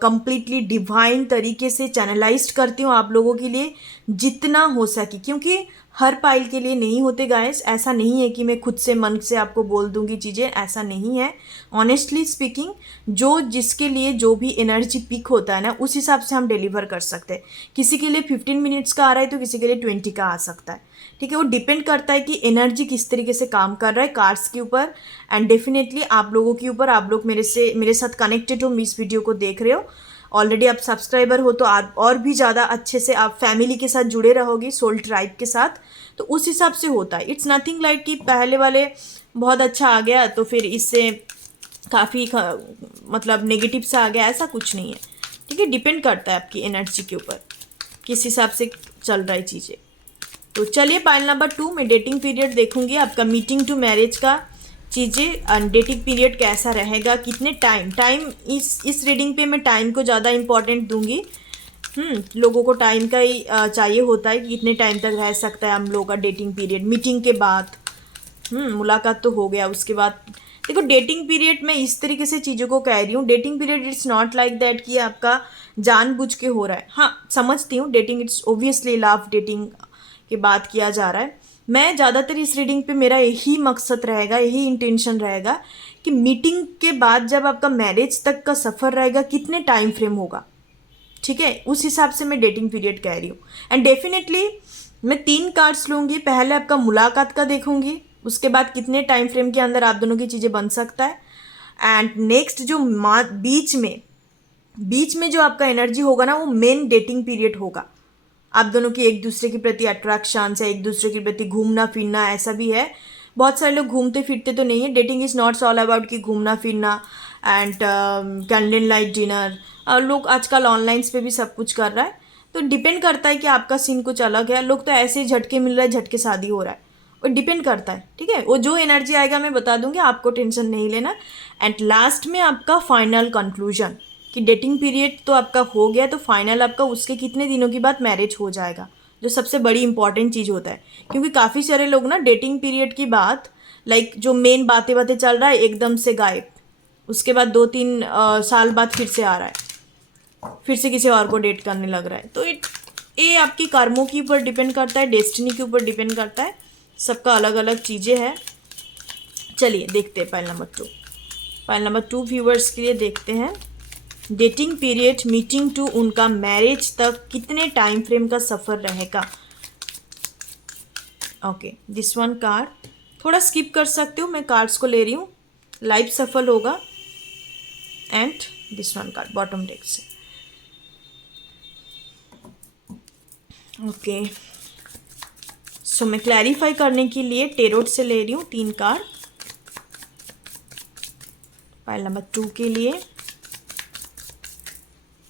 कंप्लीटली डिवाइन तरीके से चैनलाइज्ड करती हूँ आप लोगों के लिए जितना हो सके, क्योंकि हर पाइल के लिए नहीं होते गाइस। ऐसा नहीं है कि मैं खुद से मन से आपको बोल दूंगी चीज़ें, ऐसा नहीं है। ऑनेस्टली स्पीकिंग, जो जिसके लिए जो भी एनर्जी पिक होता है ना, उस हिसाब से हम डिलीवर कर सकते हैं। किसी के लिए 15 मिनट्स का आ रहा है तो किसी के लिए 20 का आ सकता है, ठीक है। वो डिपेंड करता है कि एनर्जी किस तरीके से काम कर रहा है कार्ड्स के ऊपर एंड डेफिनेटली आप लोगों के ऊपर। आप लोग मेरे साथ कनेक्टेड हो, इस वीडियो को देख रहे हो, ऑलरेडी आप सब्सक्राइबर हो तो आप और भी ज़्यादा अच्छे से आप फैमिली के साथ जुड़े रहोगे, सोल ट्राइब के साथ, तो उस हिसाब से होता है। इट्स नथिंग लाइक कि पहले वाले बहुत अच्छा आ गया तो फिर इससे काफ़ी मतलब नेगेटिव सा आ गया, ऐसा कुछ नहीं है, ठीक है। डिपेंड करता है आपकी एनर्जी के ऊपर किस हिसाब से चल रहा है चीज़ें। तो चलिए पाइल नंबर 2 में डेटिंग पीरियड देखूंगी आपका, मीटिंग टू मैरिज का चीज़ें, डेटिंग पीरियड कैसा रहेगा, कितने टाइम इस रीडिंग पे मैं टाइम को ज़्यादा इम्पॉर्टेंट दूंगी। लोगों को टाइम का ही चाहिए होता है कि कितने टाइम तक रह सकता है हम लोगों का डेटिंग पीरियड। मीटिंग के बाद मुलाकात तो हो गया, उसके बाद देखो डेटिंग पीरियड में इस तरीके से चीज़ों को कह रही हूँ। Dating period it's not like that कि आपका जानबूझ के हो रहा है। हाँ, समझती हूँ dating it's obviously love dating की बात किया जा रहा है। मैं ज़्यादातर इस रीडिंग पे मेरा यही मकसद रहेगा, यही इंटेंशन रहेगा कि मीटिंग के बाद जब आपका मैरिज तक का सफ़र रहेगा कितने टाइम फ्रेम होगा, ठीक है, उस हिसाब से मैं डेटिंग पीरियड कह रही हूँ। एंड डेफिनेटली मैं 3 कार्ड्स लूँगी। पहले आपका मुलाकात का देखूंगी, उसके बाद कितने टाइम फ्रेम के अंदर आप दोनों की चीज़ें बन सकता है, एंड नेक्स्ट जो बीच में जो आपका एनर्जी होगा ना, वो मेन डेटिंग पीरियड होगा। आप दोनों की एक दूसरे के प्रति अट्रैक्शन या एक दूसरे के प्रति घूमना फिरना, ऐसा भी है। बहुत सारे लोग घूमते फिरते तो नहीं है। Dating is not all about कि घूमना फिरना एंड कैंडल लाइट डिनर। लोग आजकल ऑनलाइंस पे भी सब कुछ कर रहा है, तो डिपेंड करता है कि आपका सीन कुछ अलग है। लोग तो ऐसे ही झटके मिल रहा है, झटके शादी हो रहा है, वो डिपेंड करता है, ठीक है। वो जो एनर्जी आएगा मैं बता दूंगी, आपको टेंशन नहीं लेना। एंड लास्ट में आपका फाइनल कंक्लूजन कि डेटिंग पीरियड तो आपका हो गया, तो फाइनल आपका उसके कितने दिनों के बाद मैरिज हो जाएगा, जो सबसे बड़ी इंपॉर्टेंट चीज़ होता है। क्योंकि काफ़ी सारे लोग ना डेटिंग पीरियड की बात लाइक जो मेन बातें चल रहा है एकदम से गायब, उसके बाद 2-3 साल बाद फिर से आ रहा है, फिर से किसी और को डेट करने लग रहा है। तो ये आपकी कर्मों के ऊपर डिपेंड करता है, डेस्टिनी के ऊपर डिपेंड करता है, सबका अलग अलग चीज़ें हैं। चलिए देखते हैं पाइल नंबर 2 व्यूवर्स के लिए देखते हैं डेटिंग पीरियड मीटिंग टू उनका मैरिज तक कितने टाइम फ्रेम का सफ़र रहेगा। ओके, दिस वन कार्ड थोड़ा स्किप कर सकते हो, मैं कार्ड्स को ले रही हूँ, लाइव सफल होगा। And this one card bottom deck से। ओके, सो मैं क्लैरिफाई करने के लिए टेरोट से ले रही हूँ 3 कार्ड। पाइल नंबर 2 के लिए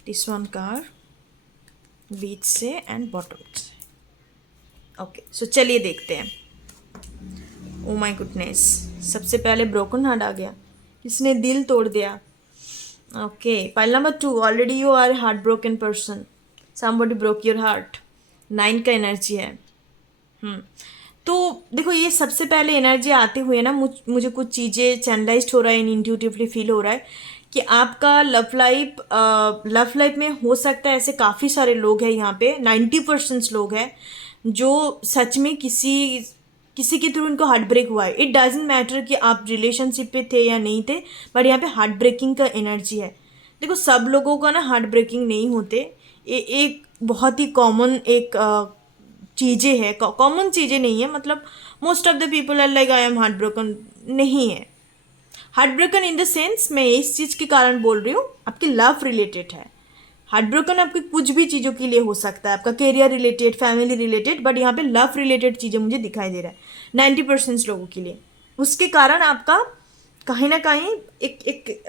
दिस वन कार्ड बीच से एंड बॉटम से। ओके, सो चलिए देखते हैं। ओ माय गुडनेस, सबसे पहले ब्रोकन हार्ट आ गया, किसने दिल तोड़ दिया। Okay, pile number 2, already you are heart broken person, somebody broke your heart. 9 का एनर्जी है। तो देखो, ये सबसे पहले एनर्जी आते हुए ना मुझे कुछ चीज़ें चैनलाइज्ड हो रहा है, इंट्यूटिवली फील हो रहा है कि आपका लव लाइफ में हो सकता है ऐसे काफ़ी सारे लोग हैं यहाँ पे, 90% लोग हैं जो सच में किसी के थ्रू इनको हार्ट ब्रेक हुआ है। इट डजेंट मैटर कि आप रिलेशनशिप पे थे या नहीं थे, बट यहाँ पे हार्ट ब्रेकिंग का एनर्जी है। देखो, सब लोगों का ना हार्ट ब्रेकिंग नहीं होते, एक बहुत ही कॉमन एक चीज़ें है, कॉमन चीज़ें नहीं है, मतलब most of the people are like I am heart broken, नहीं है। Heart broken in the sense, मैं इस चीज़ के कारण बोल रही हूँ, आपकी लव रिलेटेड है। हार्ट ब्रोकन आपकी कुछ भी चीज़ों के लिए हो सकता है, आपका career related, family related, but यहाँ पे लव रिलेटेड चीज़ें मुझे दिखाई दे रहा है 90% लोगों के लिए। उसके कारण आपका कहीं ना कहीं एक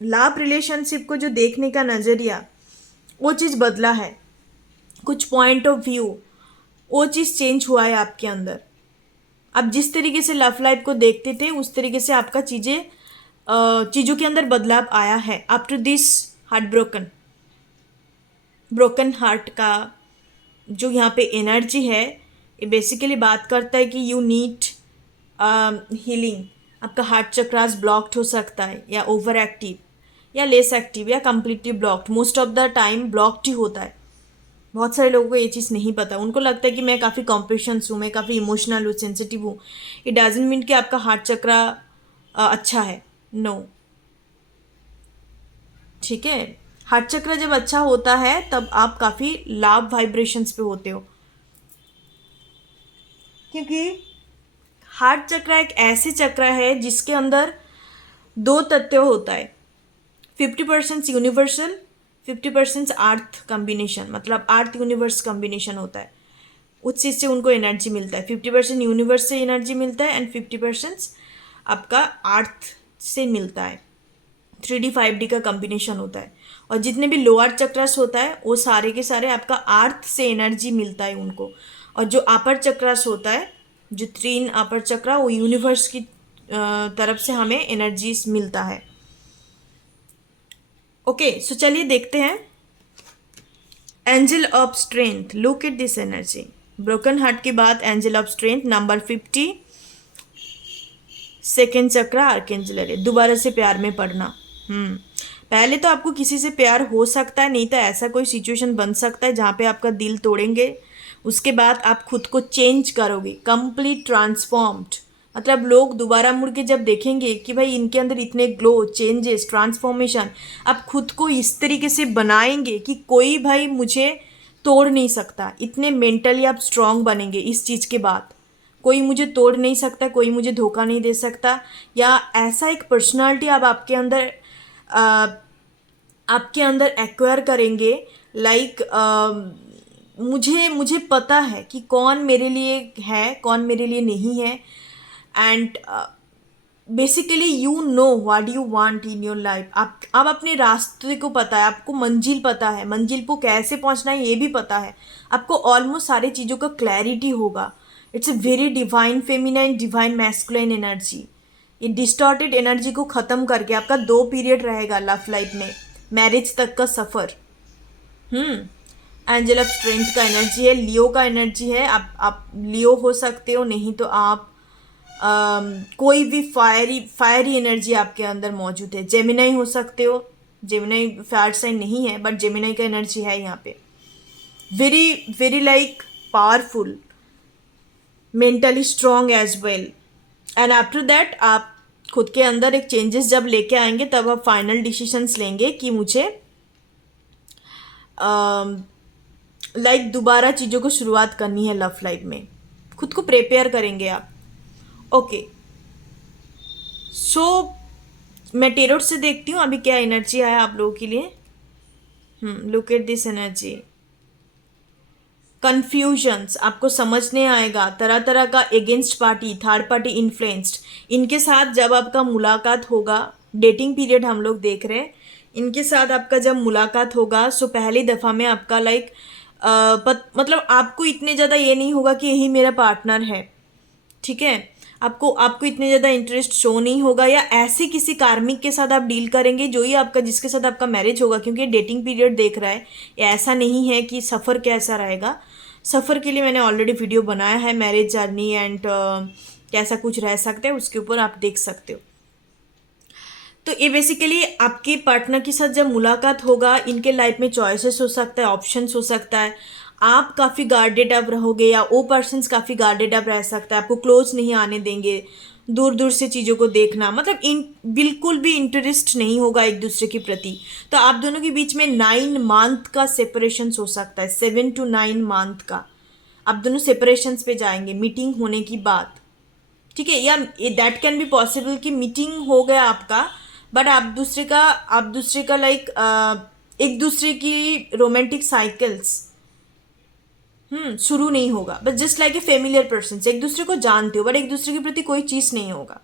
लव रिलेशनशिप को जो देखने का नज़रिया, वो चीज़ बदला है, कुछ पॉइंट ऑफ व्यू, वो चीज़ चेंज हुआ है आपके अंदर। आप जिस तरीके से लव लाइफ को देखते थे उस तरीके से आपका चीज़ों के अंदर बदलाव आया है after this heart broken heart का जो यहाँ पे एनर्जी है, ये बेसिकली बात करता है कि यू नीड हीलिंग। आपका हार्ट चक्रास ब्लॉक्ड हो सकता है, या ओवर एक्टिव, या लेस एक्टिव, या completely blocked. Most of the time blocked ही होता है। बहुत सारे लोगों को ये चीज़ नहीं पता, उनको लगता है कि मैं काफ़ी कॉम्पेशंस हूँ, मैं काफ़ी इमोशनल हूँ, सेंसिटिव हूँ। इट डजेंट मीन कि आपका हार्ट चक्रा अच्छा है, नो। ठीक है, हार्ट चक्र जब अच्छा होता है तब आप काफ़ी लाभ वाइब्रेशंस पे होते हो, क्योंकि हार्ट चक्र एक ऐसे चक्र है जिसके अंदर 2 तत्व होता है, 50% यूनिवर्सल, 50% अर्थ कॉम्बिनेशन, मतलब अर्थ यूनिवर्स कॉम्बिनेशन होता है। उस चीज़ से उनको एनर्जी मिलता है, 50% यूनिवर्स से एनर्जी मिलता है एंड 50% आपका अर्थ से मिलता है। 3D 5D का कॉम्बिनेशन होता है। और जितने भी लोअर चक्रस होता है वो सारे के सारे आपका अर्थ से एनर्जी मिलता है उनको। और जो अपर चक्रस होता है, जो 3 अपर चक्रा, वो यूनिवर्स की तरफ से हमें एनर्जीज मिलता है। ओके, सो चलिए देखते हैं। Angel of strength, look at this energy. Broken heart के बाद angel of strength number 50, second chakra, archangel Ariel. दोबारा से प्यार में पड़ना। पहले तो आपको किसी से प्यार हो सकता है, नहीं तो ऐसा कोई सिचुएशन बन सकता है जहाँ पे आपका दिल तोड़ेंगे। उसके बाद आप खुद को चेंज करोगे, कंप्लीट ट्रांसफॉर्म्ड। मतलब लोग दोबारा मुड़ के जब देखेंगे कि भाई इनके अंदर इतने ग्लो, चेंजेस, ट्रांसफॉर्मेशन, आप खुद को इस तरीके से बनाएंगे कि कोई भाई मुझे तोड़ नहीं सकता। इतने मेंटली आप स्ट्रांग बनेंगे इस चीज़ के बाद। कोई मुझे तोड़ नहीं सकता, कोई मुझे धोखा नहीं दे सकता, या ऐसा एक पर्सनालिटी आप आपके अंदर एक्वायर करेंगे। लाइक मुझे पता है कि कौन मेरे लिए है, कौन मेरे लिए नहीं है। And basically you know what you want in your life. आप अपने रास्ते को पता है, आपको मंजिल पता है, मंजिल को कैसे पहुंचना है ये भी पता है आपको। ऑलमोस्ट सारी चीज़ों का क्लैरिटी होगा। It's a very divine feminine, divine masculine energy. ये डिस्टॉर्टेड एनर्जी को ख़त्म करके आपका 2 पीरियड रहेगा लव लाइफ में, मैरिज तक का सफ़र। एंजल ऑफ स्ट्रेंथ का एनर्जी है, लियो का एनर्जी है। आप लियो हो सकते हो, नहीं तो आप कोई भी फायरी एनर्जी आपके अंदर मौजूद है। जेमिनाई हो सकते हो, जेमिनाई फायर साइन नहीं है बट जेमिनाई का एनर्जी है यहाँ पे। Very very like powerful, mentally strong as well. And after that आप खुद के अंदर एक चेंजेस जब लेके आएंगे तब आप फाइनल डिसीजंस लेंगे कि मुझे लाइक दोबारा चीज़ों को शुरुआत करनी है लव लाइफ में। खुद को प्रिपेयर करेंगे आप। ओके, सो मैं टेरोट से देखती हूँ अभी क्या एनर्जी आया आप लोगों के लिए। Look at this energy. Confusions, आपको समझ नहीं आएगा, तरह तरह का against party, third party influenced, इनके साथ जब आपका मुलाकात होगा डेटिंग पीरियड हम लोग देख रहे हैं। इनके साथ आपका जब मुलाकात होगा सो पहली दफ़ा में आपका लाइक मतलब आपको इतने ज़्यादा ये नहीं होगा कि यही मेरा पार्टनर है, ठीक है। आपको आपको इतने ज़्यादा इंटरेस्ट शो नहीं होगा, या ऐसे किसी कार्मिक के साथ आप डील करेंगे जो ही आपका जिसके साथ आपका मैरिज होगा, क्योंकि डेटिंग पीरियड देख रहा है। या ऐसा नहीं है कि सफ़र कैसा रहेगा, सफ़र के लिए मैंने ऑलरेडी वीडियो बनाया है, मैरिज जर्नी एंड कैसा कुछ रह सकता है उसके ऊपर आप देख सकते हो। तो ये बेसिकली आपके पार्टनर के साथ जब मुलाकात होगा, इनके लाइफ में चॉइसेस हो सकता है, ऑप्शंस हो सकता है। आप काफ़ी गार्डेड अप रहोगे या वो पर्सन्स काफ़ी गार्डेड अप रह सकता है, आपको क्लोज नहीं आने देंगे, दूर दूर से चीज़ों को देखना, मतलब इन बिल्कुल भी इंटरेस्ट नहीं होगा एक दूसरे के प्रति। तो आप दोनों के बीच में 9 मंथ का सेपरेशन हो सकता है, 7 to 9 मंथ का आप दोनों सेपरेशंस पे जाएंगे मीटिंग होने की बाद, ठीक है। या दैट कैन बी पॉसिबल कि मीटिंग हो गया आपका, बट आप दूसरे का लाइक एक दूसरे की रोमांटिक साइकिल्स शुरू नहीं होगा, बस just like a familiar person, एक दूसरे को जानते हो बट एक दूसरे के प्रति कोई चीज़ नहीं होगा।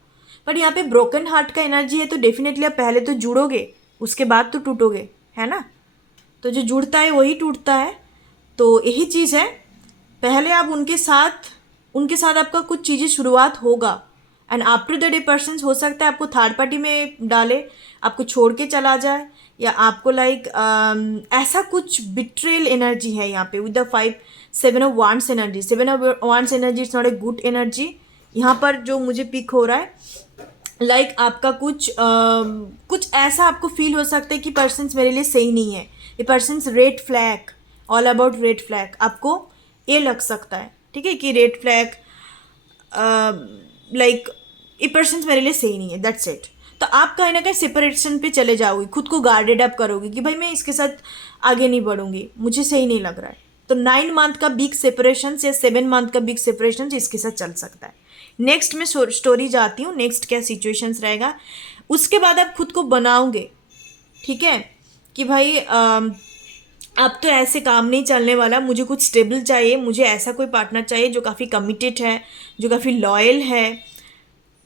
बट यहाँ पे ब्रोकन हार्ट का एनर्जी है, तो डेफिनेटली आप पहले तो जुड़ोगे, उसके बाद तो टूटोगे, है ना। तो जो जुड़ता है वही टूटता है, तो यही चीज़ है। पहले आप उनके साथ आपका कुछ चीज़ें शुरुआत होगा, and after the day person हो सकता है आपको थर्ड पार्टी में डाले, आपको छोड़ के चला जाए, या आपको लाइक ऐसा कुछ बिट्रेल एनर्जी है यहाँ पे with the 7 of Wands energy. 7 of Wands energy it's not a good energy. यहाँ पर जो मुझे पिक हो रहा है लाइक आपका कुछ ऐसा आपको फील हो सकता है कि पर्सन्स मेरे लिए सही नहीं है, ये persons red flag, all about red flag, आपको ये लग सकता है, ठीक है, कि रेड फ्लैग लाइक ये पर्सन मेरे लिए सही नहीं है, दैट्स इट। तो आप कहीं ना कहीं सेपरेशन पे चले जाओगे, खुद को गार्डेड अप करोगे कि भाई मैं इसके साथ आगे नहीं बढ़ूंगी, मुझे सही नहीं लग रहा है। तो 9 मंथ का बिग सेपरेशन या 7 मंथ का बिग सेपरेशन इसके साथ चल सकता है। नेक्स्ट में स्टोरी जाती हूँ, नेक्स्ट क्या सिचुएशंस रहेगा, उसके बाद आप खुद को बनाओगे, ठीक है, कि भाई अब तो ऐसे काम नहीं चलने वाला, मुझे कुछ स्टेबल चाहिए, मुझे ऐसा कोई पार्टनर चाहिए जो काफ़ी कमिटेड है, जो काफ़ी लॉयल है।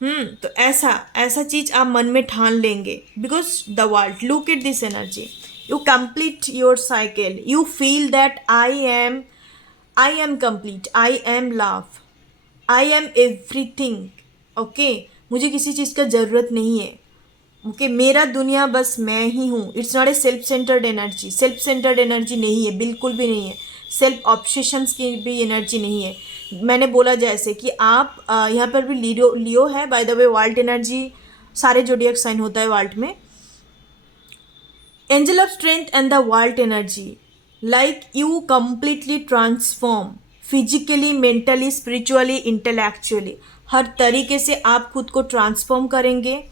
तो ऐसा चीज़ आप मन में ठान लेंगे, because the world look at this energy, you complete your cycle, you feel that I am complete, I am love, I am everything, okay, मुझे किसी चीज़ का ज़रूरत नहीं है, ओके, मेरा दुनिया बस मैं ही हूँ। It's not A self centred energy, self centred energy नहीं है, बिल्कुल भी नहीं है, सेल्फ ऑब्सेशंस की भी एनर्जी नहीं है। मैंने बोला जैसे कि आप यहाँ पर भी लियो है, by the way world energy सारे जोडियक साइन होता है वाल्ट में। Angel of strength and the world energy, like you completely transform physically, mentally, spiritually, intellectually, हर तरीके से आप खुद को ट्रांसफॉर्म करेंगे,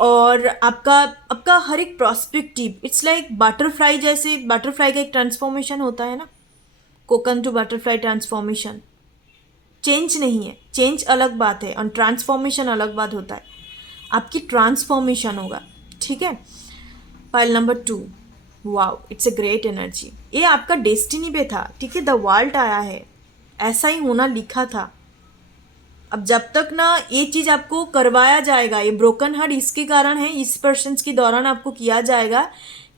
और आपका हर एक प्रॉस्पेक्टिव, इट्स लाइक बटरफ्लाई, जैसे बटरफ्लाई का एक ट्रांसफॉर्मेशन होता है ना, cocoon to butterfly transformation, change नहीं है, चेंज अलग बात है और ट्रांसफॉर्मेशन अलग बात होता है। आपकी ट्रांसफॉर्मेशन होगा, ठीक है। Pile number 2, wow, it's a great energy, ये आपका डेस्टिनी पे था, ठीक है, द वर्ल्ड आया है, ऐसा ही होना लिखा था। अब जब तक ना ये चीज़ आपको करवाया जाएगा, ये ब्रोकन हार्ट इसके कारण है, इस पर्सन के दौरान आपको किया जाएगा,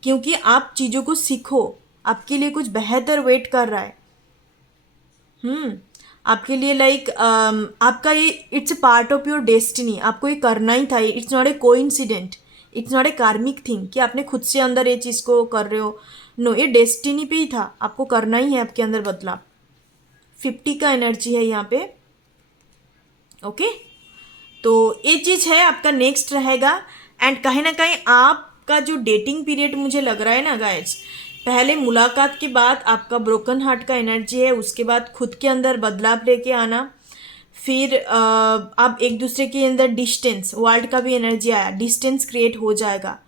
क्योंकि आप चीज़ों को सीखो, आपके लिए कुछ बेहतर वेट कर रहा है। आपके लिए लाइक आपका ये it's a part of your destiny, आपको ये करना ही था, it's not A coincident, it's not ए कार्मिक थिंग कि आपने खुद से अंदर ये चीज़ को कर रहे हो, नो, ये डेस्टिनी पे ही था, आपको करना ही है, आपके अंदर बदलाव। 50 का एनर्जी है यहाँ पे, ओके। तो ये चीज़ है, आपका नेक्स्ट रहेगा। एंड कहीं ना कहीं आपका जो डेटिंग पीरियड मुझे लग रहा है ना गाइज, पहले मुलाकात के बाद आपका ब्रोकन हार्ट का एनर्जी है, उसके बाद खुद के अंदर बदलाव लेके आना, फिर आप एक दूसरे के अंदर डिस्टेंस, वर्ल्ड का भी एनर्जी आया, डिस्टेंस क्रिएट हो जाएगा,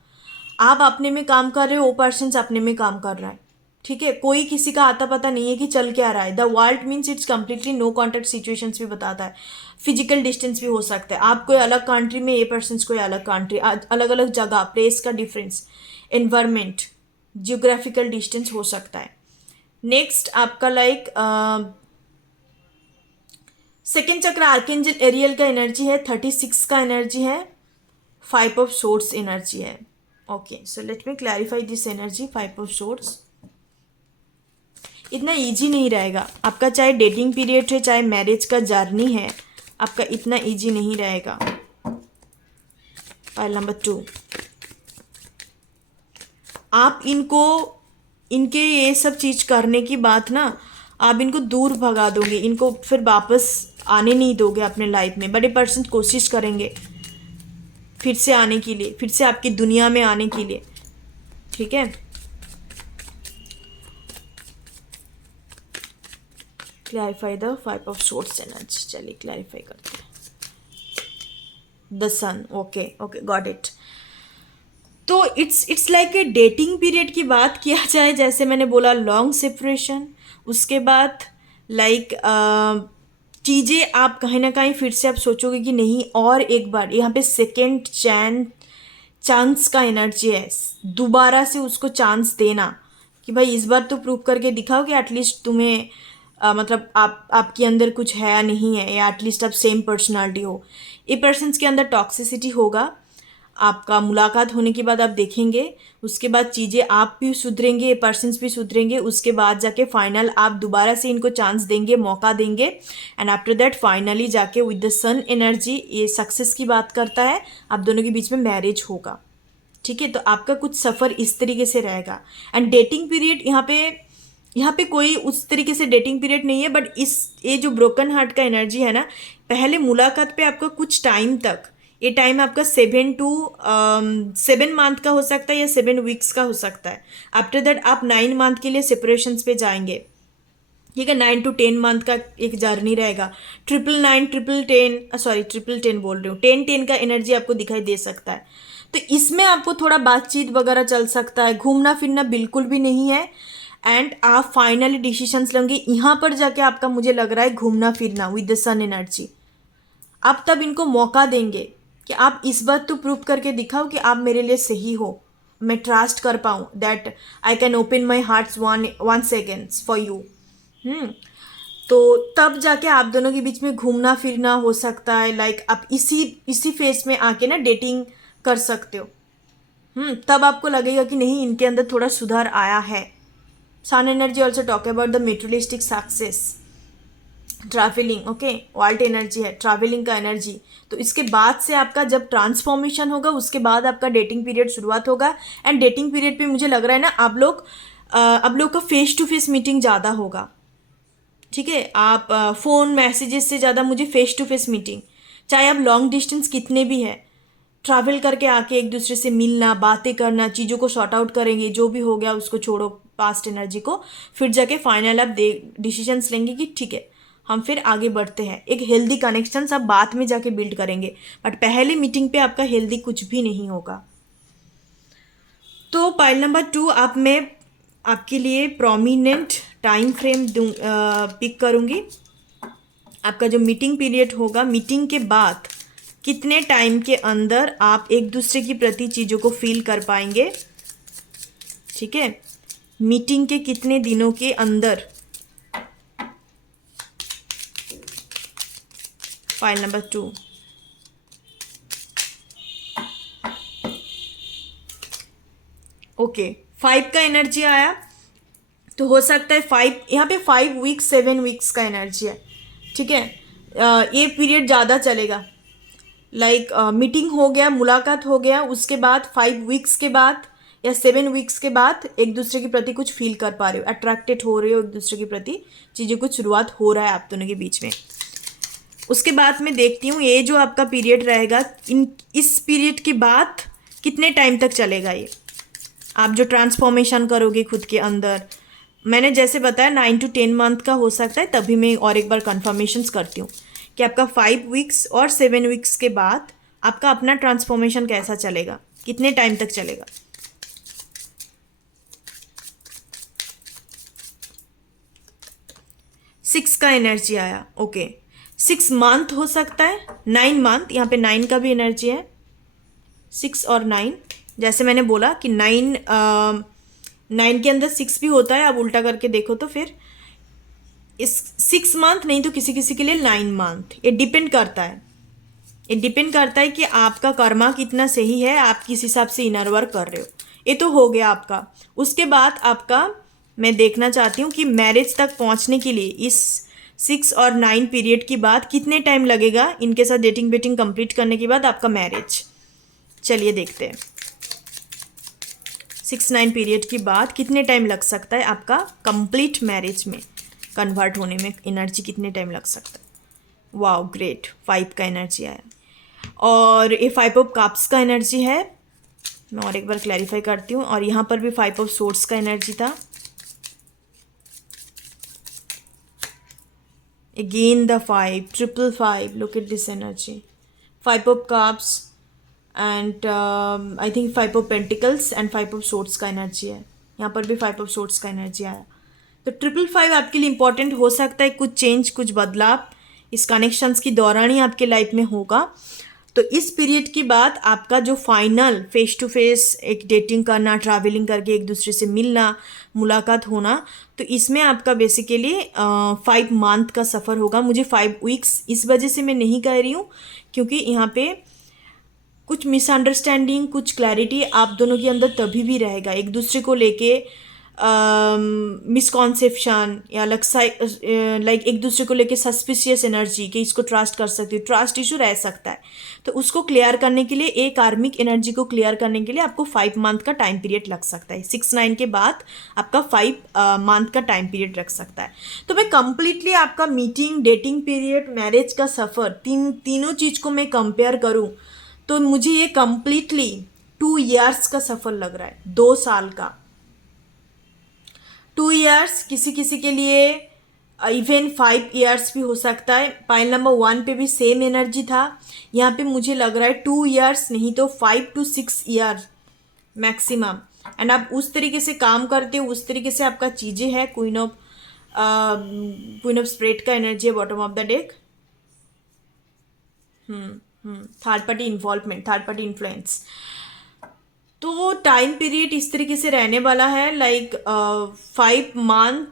आप अपने में काम कर रहे हो, वो पर्सन अपने में काम कर रहा है, ठीक है, कोई किसी का आता पता नहीं है कि चल क्या रहा है। The world means it's completely no contact situations भी बताता है, फिजिकल डिस्टेंस भी हो सकता है, आप कोई अलग कंट्री में, ये पर्सन कोई अलग कंट्री, अलग अलग जगह, प्लेस का डिफरेंस, एनवायरमेंट, जियोग्राफिकल डिस्टेंस हो सकता है। नेक्स्ट आपका लाइक सेकेंड चक्र आर्केंजल एरियल का एनर्जी है, 36 का एनर्जी है, फाइव ऑफ सोर्स एनर्जी है। Okay, so let me clarify this energy. Five of source इतना इजी नहीं रहेगा आपका, चाहे डेटिंग पीरियड है चाहे मैरिज का जर्नी है, आपका इतना इजी नहीं रहेगा। पाइल नंबर 2, आप इनके ये सब चीज़ करने की बात ना, आप इनको दूर भगा दोगे, इनको फिर वापस आने नहीं दोगे अपने लाइफ में। बड़े पर्सन कोशिश करेंगे फिर से आने के लिए, फिर से आपकी दुनिया में आने के लिए, ठीक है। Clarify the five of swords energy. चलिए क्लैरिफाई करते हैं। The sun, okay okay, got it. तो it's like a dating period की बात किया जाए, जैसे मैंने बोला लॉन्ग सेपरेशन, उसके बाद लाइक चीज़ें आप कहीं ना कहीं फिर से आप सोचोगे कि नहीं और एक बार, यहाँ पे सेकेंड चांस का एनर्जी है, दोबारा से उसको चांस देना कि भाई इस बार तो प्रूव करके दिखाओ कि एटलीस्ट तुम्हें मतलब आपके अंदर कुछ है या नहीं है, या एटलीस्ट आप सेम पर्सनालिटी हो। ये पर्सन्स के अंदर टॉक्सिसिटी होगा, आपका मुलाकात होने के बाद आप देखेंगे, उसके बाद चीज़ें आप भी सुधरेंगे, ये पर्सन्स भी सुधरेंगे, उसके बाद जाके फाइनल आप दोबारा से इनको चांस देंगे, मौका देंगे, एंड आफ्टर दैट फाइनली जाके विद द सन एनर्जी ये सक्सेस की बात करता है, आप दोनों के बीच में मैरिज होगा, ठीक है। तो आपका कुछ सफ़र इस तरीके से रहेगा। एंड डेटिंग पीरियड यहाँ पे कोई उस तरीके से डेटिंग पीरियड नहीं है, बट ये जो ब्रोकन हार्ट का एनर्जी है ना, पहले मुलाकात पे आपका कुछ टाइम तक, ये टाइम आपका 7 मंथ का हो सकता है या 7 वीक्स का हो सकता है। आफ्टर दैट आप 9 मंथ के लिए सेपरेशंस पे जाएंगे, ठीक है। 9 to 10 मंथ का एक जर्नी रहेगा। 999 बोल रही हूँ, 10 का एनर्जी आपको दिखाई दे सकता है। तो इसमें आपको थोड़ा बातचीत वगैरह चल सकता है, घूमना फिरना बिल्कुल भी नहीं है, एंड आप फाइनली डिसीजंस लेंगे। यहाँ पर जाके आपका मुझे लग रहा है घूमना फिरना विद द सन एनर्जी। आप तब इनको मौका देंगे कि आप इस बात तो प्रूव करके दिखाओ कि आप मेरे लिए सही हो, मैं ट्रस्ट कर पाऊँ, that I can open my hearts one seconds for you. तो तब जाके आप दोनों के बीच में घूमना फिरना हो सकता है, लाइक आप इसी फेज में आके ना डेटिंग कर सकते हो। तब आपको लगेगा कि नहीं, इनके अंदर थोड़ा सुधार आया है। Sun energy also talk about the materialistic success, travelling, okay. वाल्ट एनर्जी है ट्रैवलिंग का एनर्जी। तो इसके बाद से आपका जब ट्रांसफॉर्मेशन होगा, उसके बाद आपका डेटिंग पीरियड शुरुआत होगा। एंड डेटिंग पीरियड पे मुझे लग रहा है ना, आप लोग का फेस टू फेस मीटिंग ज़्यादा होगा, ठीक है। आप फ़ोन मैसेजेस से ज़्यादा मुझे फेस टू फेस मीटिंग, चाहे आप लॉन्ग डिस्टेंस कितने भी है, ट्रैवल करके आके एक दूसरे से मिलना, बातें करना, चीज़ों को सॉर्ट आउट करेंगे, जो भी हो गया उसको छोड़ो, पास्ट एनर्जी को, फिर जाके फाइनल आप डिसीजंस लेंगे कि ठीक है हम फिर आगे बढ़ते हैं। एक हेल्दी कनेक्शन आप बाद में जाके बिल्ड करेंगे, बट पहले मीटिंग पे आपका हेल्दी कुछ भी नहीं होगा। तो पाइल नंबर 2 आप मैं आपके लिए प्रोमिनेंट टाइम फ्रेम पिक करूँगी। आपका जो मीटिंग पीरियड होगा, मीटिंग के बाद कितने टाइम के अंदर आप एक दूसरे की प्रति चीज़ों को फील कर पाएंगे, ठीक है। मीटिंग के कितने दिनों के अंदर। File number 2, okay. 5 का एनर्जी आया, तो हो सकता है 5, यहाँ पे 5 वीक्स 7 वीक्स का एनर्जी है, ठीक है। ये पीरियड ज़्यादा चलेगा, लाइक मीटिंग हो गया, मुलाकात हो गया, उसके बाद 5 वीक्स के बाद या 7 वीक्स के बाद एक दूसरे के प्रति कुछ फील कर पा रहे हो, अट्रैक्टेड हो रहे हो एक दूसरे के प्रति, चीज़ें कुछ शुरुआत हो रहा है आप दोनों के बीच में। उसके बाद मैं देखती हूँ ये जो आपका पीरियड रहेगा, इस पीरियड के बाद कितने टाइम तक चलेगा ये, आप जो ट्रांसफॉर्मेशन करोगे खुद के अंदर। मैंने जैसे बताया 9 to 10 मंथ का हो सकता है, तभी मैं और एक बार कन्फर्मेशंस करती हूँ कि आपका 5 वीक्स और 7 वीक्स के बाद आपका अपना ट्रांसफॉर्मेशन कैसा चलेगा, कितने टाइम तक चलेगा। सिक्स का एनर्जी आया, ओके। 6 मंथ हो सकता है, 9 मंथ, यहाँ पे 9 का भी एनर्जी है, 6 और 9। जैसे मैंने बोला कि 9 के अंदर 6 भी होता है, आप उल्टा करके देखो तो फिर इस 6 मंथ नहीं तो किसी किसी के लिए 9 मंथ, ये डिपेंड करता है, ये डिपेंड करता है कि आपका कर्मा कितना सही है, आप किस हिसाब से इनर वर्क कर रहे हो। ये तो हो गया आपका। उसके बाद आपका मैं देखना चाहती हूँ कि मैरिज तक पहुँचने के लिए इस 6 और 9 पीरियड की बाद कितने टाइम लगेगा, इनके साथ डेटिंग बेटिंग कंप्लीट करने के बाद आपका मैरिज। चलिए देखते हैं 6-9 पीरियड की बाद कितने टाइम लग सकता है आपका कंप्लीट मैरिज में कन्वर्ट होने में, एनर्जी कितने टाइम लग सकता है। वाओ ग्रेट, 5 का एनर्जी आया और ये 5 ऑफ कप्स का एनर्जी है। मैं और एक बार क्लैरिफाई करती हूँ, और यहाँ पर भी 5 ऑफ सोर्ड्स का एनर्जी था। Again the 5, 555, look at this energy, 5 of cups and I think 5 of pentacles and 5 of swords का एनर्जी है। यहाँ पर भी 5 ऑफ सोर्ड्स का एनर्जी आया। तो 555 आपके लिए इंपॉर्टेंट हो सकता है, कुछ चेंज, कुछ बदलाव इस कनेक्शंस की दौरान ही आपके लाइफ में होगा। तो इस पीरियड के बाद आपका जो फाइनल फेस टू फेस एक डेटिंग करना, ट्रैवलिंग करके एक दूसरे से मिलना, मुलाकात होना, तो इसमें आपका बेसिकली 5 मंथ का सफ़र होगा। मुझे 5 वीक्स इस वजह से मैं नहीं कह रही हूँ क्योंकि यहाँ पे कुछ मिसअंडरस्टैंडिंग, कुछ क्लैरिटी आप दोनों के अंदर तभी भी रहेगा, एक दूसरे को लेके मिसकॉन्सेप्शन या लाइक एक दूसरे को लेके सस्पिशियस एनर्जी कि इसको ट्रस्ट कर सकती हो, ट्रस्ट इशू रह सकता है। तो उसको क्लियर करने के लिए, एक कार्मिक एनर्जी को क्लियर करने के लिए आपको 5 मंथ का टाइम पीरियड लग सकता है। 6-9 के बाद आपका 5 मंथ का टाइम पीरियड रख सकता है। तो मैं कंप्लीटली आपका मीटिंग, डेटिंग पीरियड, मैरिज का सफ़र, तीनों चीज़ को मैं कंपेयर करूँ तो मुझे ये कंप्लीटली 2 इयर्स का सफ़र लग रहा है, 2 साल का। 2 इयर्स, किसी किसी के लिए इवन 5 इयर्स भी हो सकता है। पाइल नंबर 1 पे भी सेम एनर्जी था। यहाँ पे मुझे लग रहा है 2 इयर्स नहीं तो 5 to 6 ईयर मैक्सिमम। एंड आप उस तरीके से काम करते हो, उस तरीके से आपका चीज़ें है। क्वीन ऑफ स्प्रेड का एनर्जी है bottom of the deck. Third party involvement, third party influence. तो टाइम पीरियड इस तरीके से रहने वाला है, लाइक 5 मंथ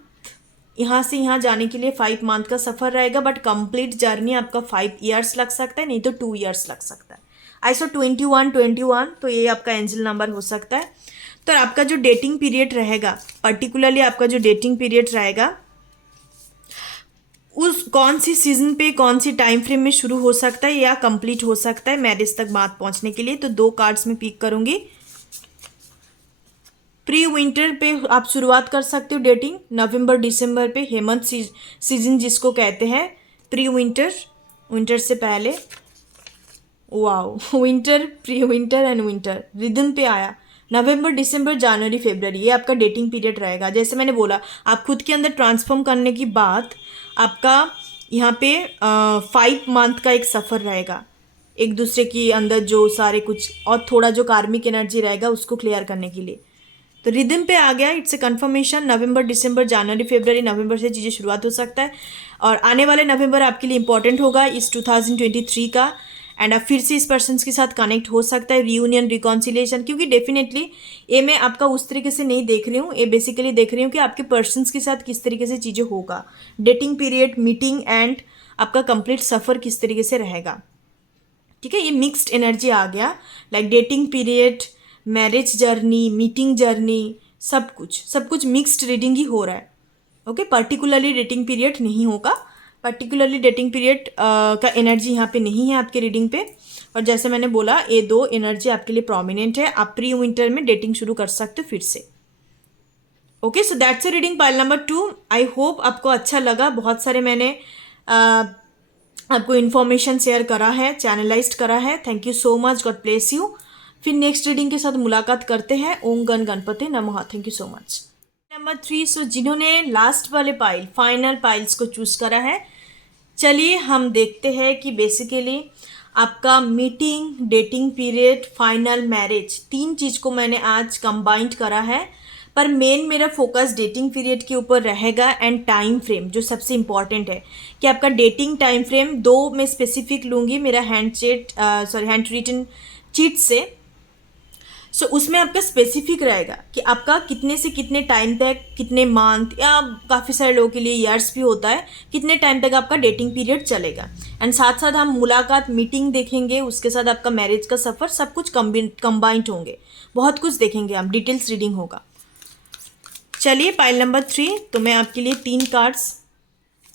यहाँ से यहाँ जाने के लिए 5 मंथ का सफ़र रहेगा, बट कंप्लीट जर्नी आपका 5 इयर्स लग सकता है, नहीं तो 2 इयर्स लग सकता है। ISO 21, तो ये आपका एंजल नंबर हो सकता है। तो आपका जो डेटिंग पीरियड रहेगा, पर्टिकुलरली आपका जो डेटिंग पीरियड रहेगा उस कौन सी सीजन पे, कौन सी टाइम फ्रेम में शुरू हो सकता है या कंप्लीट हो सकता है मैरिज तक बात पहुंचने के लिए। तो 2 कार्ड्स में पिक करूंगी। प्री विंटर पे आप शुरुआत कर सकते हो डेटिंग, नवंबर दिसंबर पे, हेमंत सीजन जिसको कहते हैं, प्री विंटर, विंटर से पहले। Wow, winter, pre winter and winter rhythm पे आया। नवंबर, दिसंबर, जनवरी, फरवरी, ये आपका डेटिंग पीरियड रहेगा। जैसे मैंने बोला, आप खुद के अंदर ट्रांसफॉर्म करने की बात, आपका यहाँ पे 5 मंथ का एक सफ़र रहेगा, एक दूसरे के अंदर जो सारे कुछ और थोड़ा जो कार्मिक एनर्जी रहेगा उसको क्लियर करने के लिए। तो रिदम पे आ गया, इट्स ए कन्फर्मेशन। नवंबर, दिसंबर, जनवरी, फरवरी, नवंबर से चीज़ें शुरुआत हो सकता है और आने वाले नवंबर आपके लिए इंपॉर्टेंट होगा इस 2023 का। एंड आप फिर से इस पर्सन के साथ कनेक्ट हो सकता है, रीयूनियन, रिकॉन्सिलेशन, क्योंकि डेफिनेटली ये मैं आपका उस तरीके से नहीं देख रही हूँ, ये बेसिकली देख रही हूँ कि आपके पर्सन्स के साथ किस तरीके से चीज़ें होगा, डेटिंग पीरियड, मीटिंग एंड आपका कंप्लीट सफ़र किस तरीके से रहेगा। ठीक है, ये मिक्स्ड एनर्जी आ गया, like dating period, marriage journey, meeting journey, सब कुछ मिक्स्ड रीडिंग ही हो रहा है। ओके, पर्टिकुलरली डेटिंग पीरियड नहीं होगा, पर्टिकुलरली डेटिंग पीरियड का एनर्जी यहाँ पे नहीं है आपके रीडिंग पे। और जैसे मैंने बोला, ये 2 एनर्जी आपके लिए प्रोमिनेंट है। आप प्री विंटर में डेटिंग शुरू कर सकते हो फिर से। Okay, so that's a reading pile number 2। I hope आपको अच्छा लगा। बहुत सारे मैंने आपको इन्फॉर्मेशन शेयर करा है, चैनलाइज्ड करा है। Thank you so much, God bless you. फिर नेक्स्ट रीडिंग के साथ मुलाकात करते हैं। ओम गण गणपति नमः। Thank you so much. Number 3, सो जिन्होंने लास्ट वाले पाइल, फाइनल पाइल्स को चूज करा है, चलिए हम देखते हैं कि बेसिकली आपका meeting, dating period, final marriage, 3 चीज़ को मैंने आज कंबाइंड करा है, पर मेन मेरा फोकस डेटिंग पीरियड के ऊपर रहेगा एंड टाइम फ्रेम जो सबसे इम्पॉर्टेंट है कि आपका डेटिंग टाइम फ्रेम 2 मैं स्पेसिफिक लूँगी मेरा हैंड रिटन चीट से। सो उसमें आपका स्पेसिफिक रहेगा कि आपका कितने से कितने टाइम तक, कितने मंथ, या काफ़ी सारे लोगों के लिए ईयर्स भी होता है, कितने टाइम तक आपका डेटिंग पीरियड चलेगा। एंड साथ साथ हम मुलाकात, मीटिंग देखेंगे, उसके साथ आपका मैरिज का सफ़र, सब कुछ कंबाइंड होंगे, बहुत कुछ देखेंगे हम, डिटेल्स रीडिंग होगा। चलिए पाइल नंबर 3, तो मैं आपके लिए 3 कार्ड्स,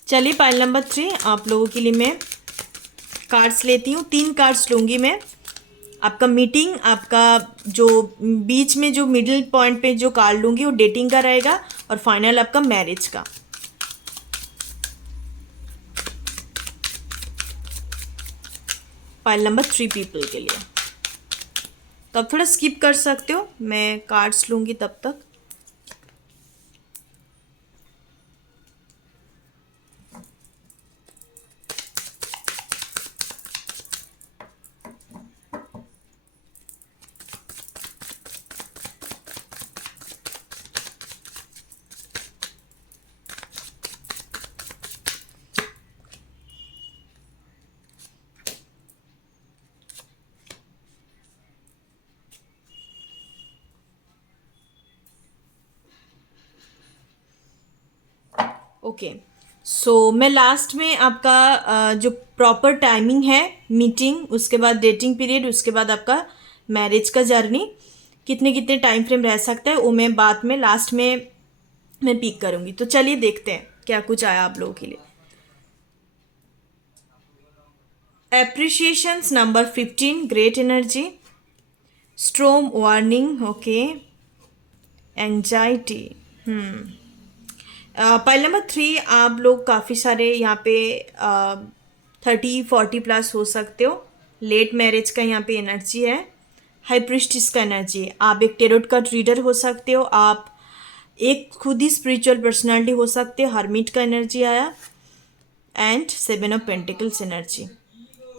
चलिए पाइल नंबर 3 आप लोगों के लिए मैं कार्ड्स लेती हूँ। 3 कार्ड्स लूँगी मैं। आपका मीटिंग, आपका जो बीच में जो मिडिल पॉइंट पे जो कार्ड लूँगी वो डेटिंग का रहेगा, और फाइनल आपका मैरिज का। पाइल नंबर 3 पीपल के लिए। तो आप थोड़ा स्किप कर सकते हो, मैं कार्ड्स लूँगी तब तक। ओके, सो मैं लास्ट में आपका जो प्रॉपर टाइमिंग है, मीटिंग, उसके बाद डेटिंग पीरियड, उसके बाद आपका मैरिज का जर्नी, कितने कितने टाइम फ्रेम रह सकता है, वो मैं बाद में लास्ट में मैं पिक करूँगी। तो चलिए देखते हैं क्या कुछ आया आप लोगों के लिए। Appreciations number 15, great energy, storm warning, okay, anxiety. Pile number 3 आप लोग काफ़ी सारे यहाँ पे 30-40 प्लस हो सकते हो। लेट मैरिज का यहाँ पे एनर्जी है। हाई प्रिस्टिस का एनर्जी है। आप एक टेरोट कार्ड रीडर हो सकते हो, आप एक खुद ही स्पिरिचुअल पर्सनालिटी हो सकते हो। हर्मिट का एनर्जी आया एंड 7 ऑफ पेंटिकल्स एनर्जी।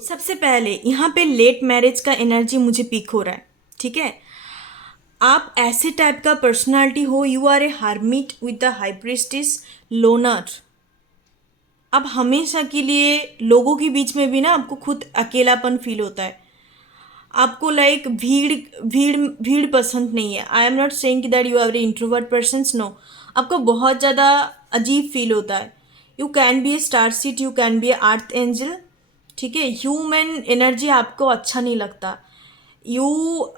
सबसे पहले यहाँ पे लेट मैरिज का एनर्जी मुझे पिक हो रहा है, ठीक है। आप ऐसे टाइप का पर्सनालिटी हो, you are a hermit with the high priestess, loner. अब हमेशा के लिए लोगों के बीच में भी ना आपको खुद अकेलापन फील होता है। आपको लाइक भीड़ भीड़ भीड़ पसंद नहीं है। I am not saying that you are a introvert person, no. आपको बहुत ज़्यादा अजीब फील होता है। You can be a star seed, you can be a earth angel, ठीक है। ह्यूमन एनर्जी आपको अच्छा नहीं लगता। You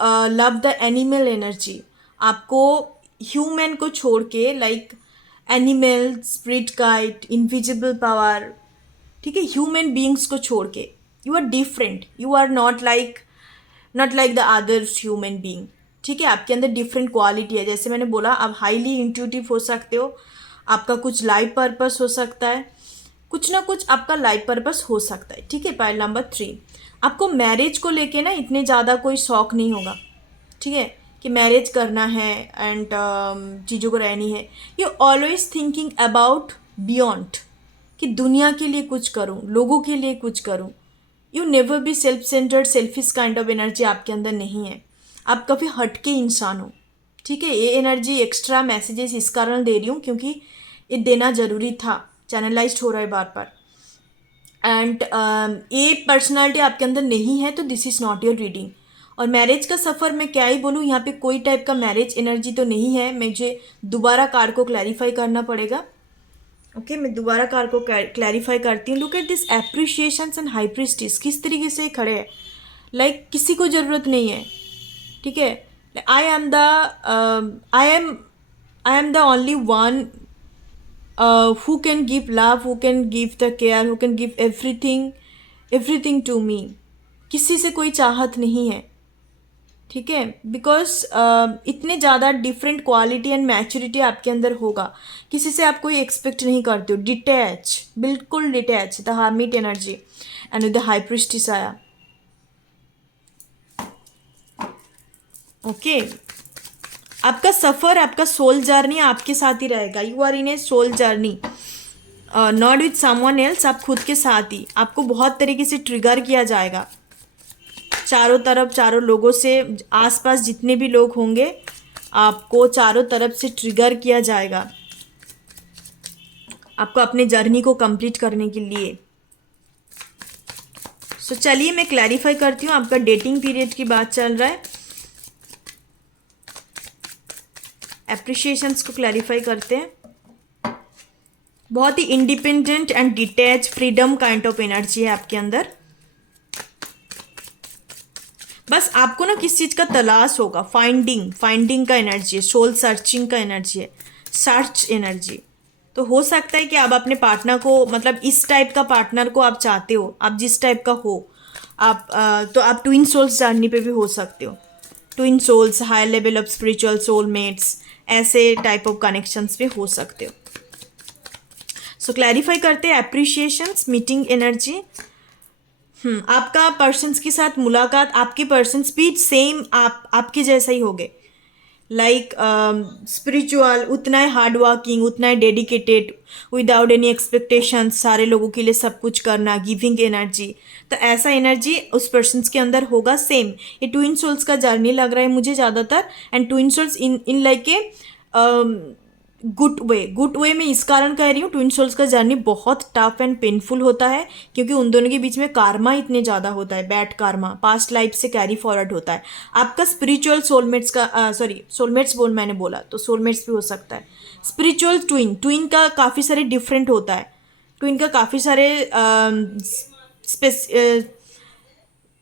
love the animal energy. आपको ह्यूमन को छोड़ के like animal, spirit guide, invisible power, ठीक है, ह्यूमन बींग्स को छोड़ के you are different. You are not like the others human being, ठीक है। आपके अंदर डिफरेंट क्वालिटी है। जैसे मैंने बोला, आप हाईली इंट्यूटिव हो सकते हो। आपका कुछ लाइफ पर्पस हो सकता है, कुछ ना कुछ आपका लाइफ पर्पस हो सकता है, ठीक है। पाइल नंबर 3 आपको मैरिज को लेके ना इतने ज़्यादा कोई शौक नहीं होगा, ठीक है, कि मैरिज करना है एंड चीज़ों को रहनी है। You always thinking about beyond, कि दुनिया के लिए कुछ करूं, लोगों के लिए कुछ करूं। You never be self centred, selfish kind of energy आपके अंदर नहीं है। आप काफ़ी हटके इंसान हो, ठीक है। ये एनर्जी एक्स्ट्रा मैसेजेस इस कारण दे रही हूँ क्योंकि ये देना ज़रूरी था, चैनलाइज्ड हो रहा है बार बार। एंड ये पर्सनालिटी आपके अंदर नहीं है, तो this is not your reading. और मैरिज का सफ़र मैं क्या ही बोलूँ, यहाँ पे कोई टाइप का मैरिज एनर्जी तो नहीं है। मुझे दोबारा कार्ड को क्लैरिफाई करना पड़ेगा, ओके। मैं दोबारा कार्ड को क्लैरिफाई करती हूँ। Look at this appreciations and high priestess, किस तरीके से खड़े हैं, लाइक किसी को ज़रूरत नहीं है, ठीक है। I am the only one who can give love, who can give the care, who can give everything to me। किसी से कोई चाहत नहीं है, ठीक है। बिकॉज इतने ज़्यादा डिफरेंट क्वालिटी एंड मैच्योरिटी आपके अंदर होगा। किसी से आप कोई एक्सपेक्ट नहीं करते हो। डिटैच, बिल्कुल detach, the hermit energy and with the high priestess आया, ओके। आपका सफ़र, आपका सोल जर्नी आपके साथ ही रहेगा। You are in a soul journey, not with someone else, आप खुद के साथ ही। आपको बहुत तरीके से ट्रिगर किया जाएगा चारों तरफ, चारों लोगों से, आसपास जितने भी लोग होंगे आपको चारों तरफ से ट्रिगर किया जाएगा, आपको अपने जर्नी को कंप्लीट करने के लिए। सो चलिए मैं क्लैरिफाई करती हूँ। आपका डेटिंग पीरियड की बात चल रहा है। एप्रिशिएशंस को क्लैरिफाई करते हैं। बहुत ही independent and detach freedom kind of energy है आपके अंदर। बस आपको ना किस चीज़ का तलाश होगा, फाइंडिंग का एनर्जी है, सोल सर्चिंग का एनर्जी है, सर्च एनर्जी। तो हो सकता है कि आप अपने पार्टनर को, मतलब इस टाइप का पार्टनर को आप चाहते हो, आप जिस टाइप का हो आप, तो आप ट्विन सोल्स जर्नी पे भी हो सकते हो। Twin souls, high level of spiritual soulmates, ऐसे टाइप ऑफ कनेक्शंस पे हो सकते हो। सो क्लैरिफाई करते हैं एप्रिशिएशंस, मीटिंग एनर्जी। आपका पर्सन्स के साथ मुलाकात, आपके पर्सन्स भी सेम आपके जैसा ही होंगे, लाइक स्पिरिचुअल, उतना ही हार्ड वर्किंग, उतना ही डेडिकेटेड, विदाउट एनी एक्सपेक्टेशंस, सारे लोगों के लिए सब कुछ करना, गिविंग एनर्जी। तो ऐसा एनर्जी उस पर्सन्स के अंदर होगा सेम। ये ट्विन सोल्स का जर्नी लग रहा है मुझे ज़्यादातर, and twin souls in like a good way में इस कारण कह रही हूँ, ट्विन सोल्स का जर्नी बहुत टफ एंड पेनफुल होता है, क्योंकि उन दोनों के बीच में कार्मा इतने ज़्यादा होता है, बैड कार्मा पास्ट लाइफ से कैरी फॉरवर्ड होता है। आपका स्पिरिचुअल सोलमेट्स का सोलमेट्स मैंने बोला तो सोलमेट्स भी हो सकता है। स्पिरिचुअल ट्विन का काफ़ी सारे डिफरेंट होता है, ट्विन का काफ़ी सारे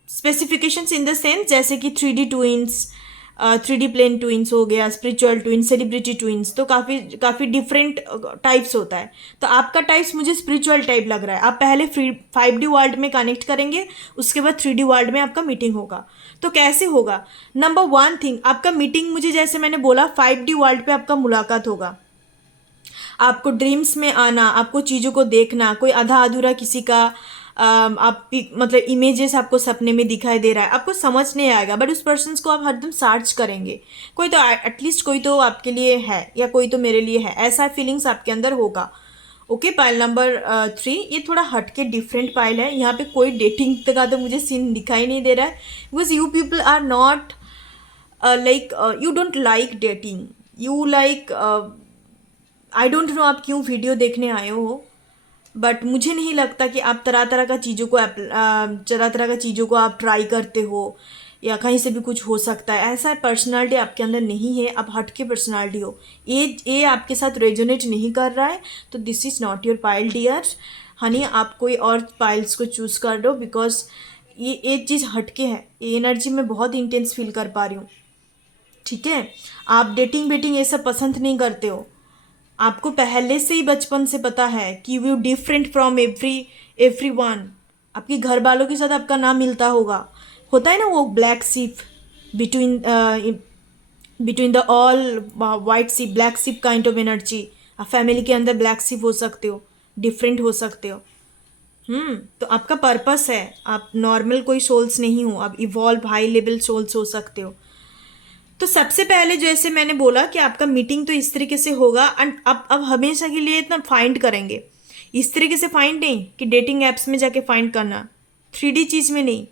स्पेसिफिकेशंस इन द सेंस, जैसे कि 3D twins, 3D plane twins हो गया, स्पिरिचुअल ट्विन्स, सेलिब्रिटी ट्विन्स, तो काफ़ी डिफरेंट टाइप्स होता है। तो आपका टाइप्स मुझे स्पिरिचुअल टाइप लग रहा है। आप पहले 5D वर्ल्ड में कनेक्ट करेंगे, उसके बाद 3D वर्ल्ड में आपका मीटिंग होगा। तो कैसे होगा? नंबर 1 थिंग, आपका मीटिंग, मुझे जैसे मैंने बोला 5D वर्ल्ड पे आपका मुलाकात होगा। आपको ड्रीम्स में आना, आपको चीज़ों को देखना, कोई आधा अधूरा किसी का आप मतलब इमेजेस आपको सपने में दिखाई दे रहा है, आपको समझ नहीं आएगा, बट उस पर्सन को आप हरदम सर्च करेंगे, कोई तो एटलीस्ट कोई तो आपके लिए है, या कोई तो मेरे लिए है, ऐसा फीलिंग्स आपके अंदर होगा। ओके, पाइल नंबर 3, ये थोड़ा हटके डिफरेंट पाइल है। यहाँ पे कोई डेटिंग का तो मुझे सीन दिखाई नहीं दे रहा है, because you people are not like, you don't like dating, you like, I don't know आप क्यों वीडियो देखने आए हो, बट मुझे नहीं लगता कि आप तरह तरह का चीज़ों को आप ट्राई करते हो, या कहीं से भी कुछ हो सकता है, ऐसा पर्सनालिटी आपके अंदर नहीं है, आप हटके पर्सनालिटी हो। ये आपके साथ रेजोनेट नहीं कर रहा है, तो this is not your pile dear honey, आप कोई और पाइल्स को चूज़ कर दो, बिकॉज ये एक चीज़ हटके है, ये एनर्जी मैं बहुत इंटेंस फील कर पा रही हूँ। ठीक है, आप डेटिंग ये सब पसंद नहीं करते हो, आपको पहले से ही बचपन से पता है कि you different from every one. आपके घर वालों के साथ आपका नाम मिलता होता है ना, वो black ship between the all white ship, black ship kind of energy. आप फैमिली के अंदर ब्लैक शिप हो सकते हो, डिफरेंट हो सकते हो। तो आपका पर्पस है, आप नॉर्मल कोई सोल्स नहीं हो, आप इवॉल्व हाई लेवल सोल्स हो सकते हो। तो सबसे पहले जैसे मैंने बोला कि आपका मीटिंग तो इस तरीके से होगा, एंड अब हमेशा के लिए इतना फाइंड करेंगे, इस तरीके से फाइंड नहीं कि डेटिंग ऐप्स में जाके फाइंड करना, 3D चीज़ में नहीं।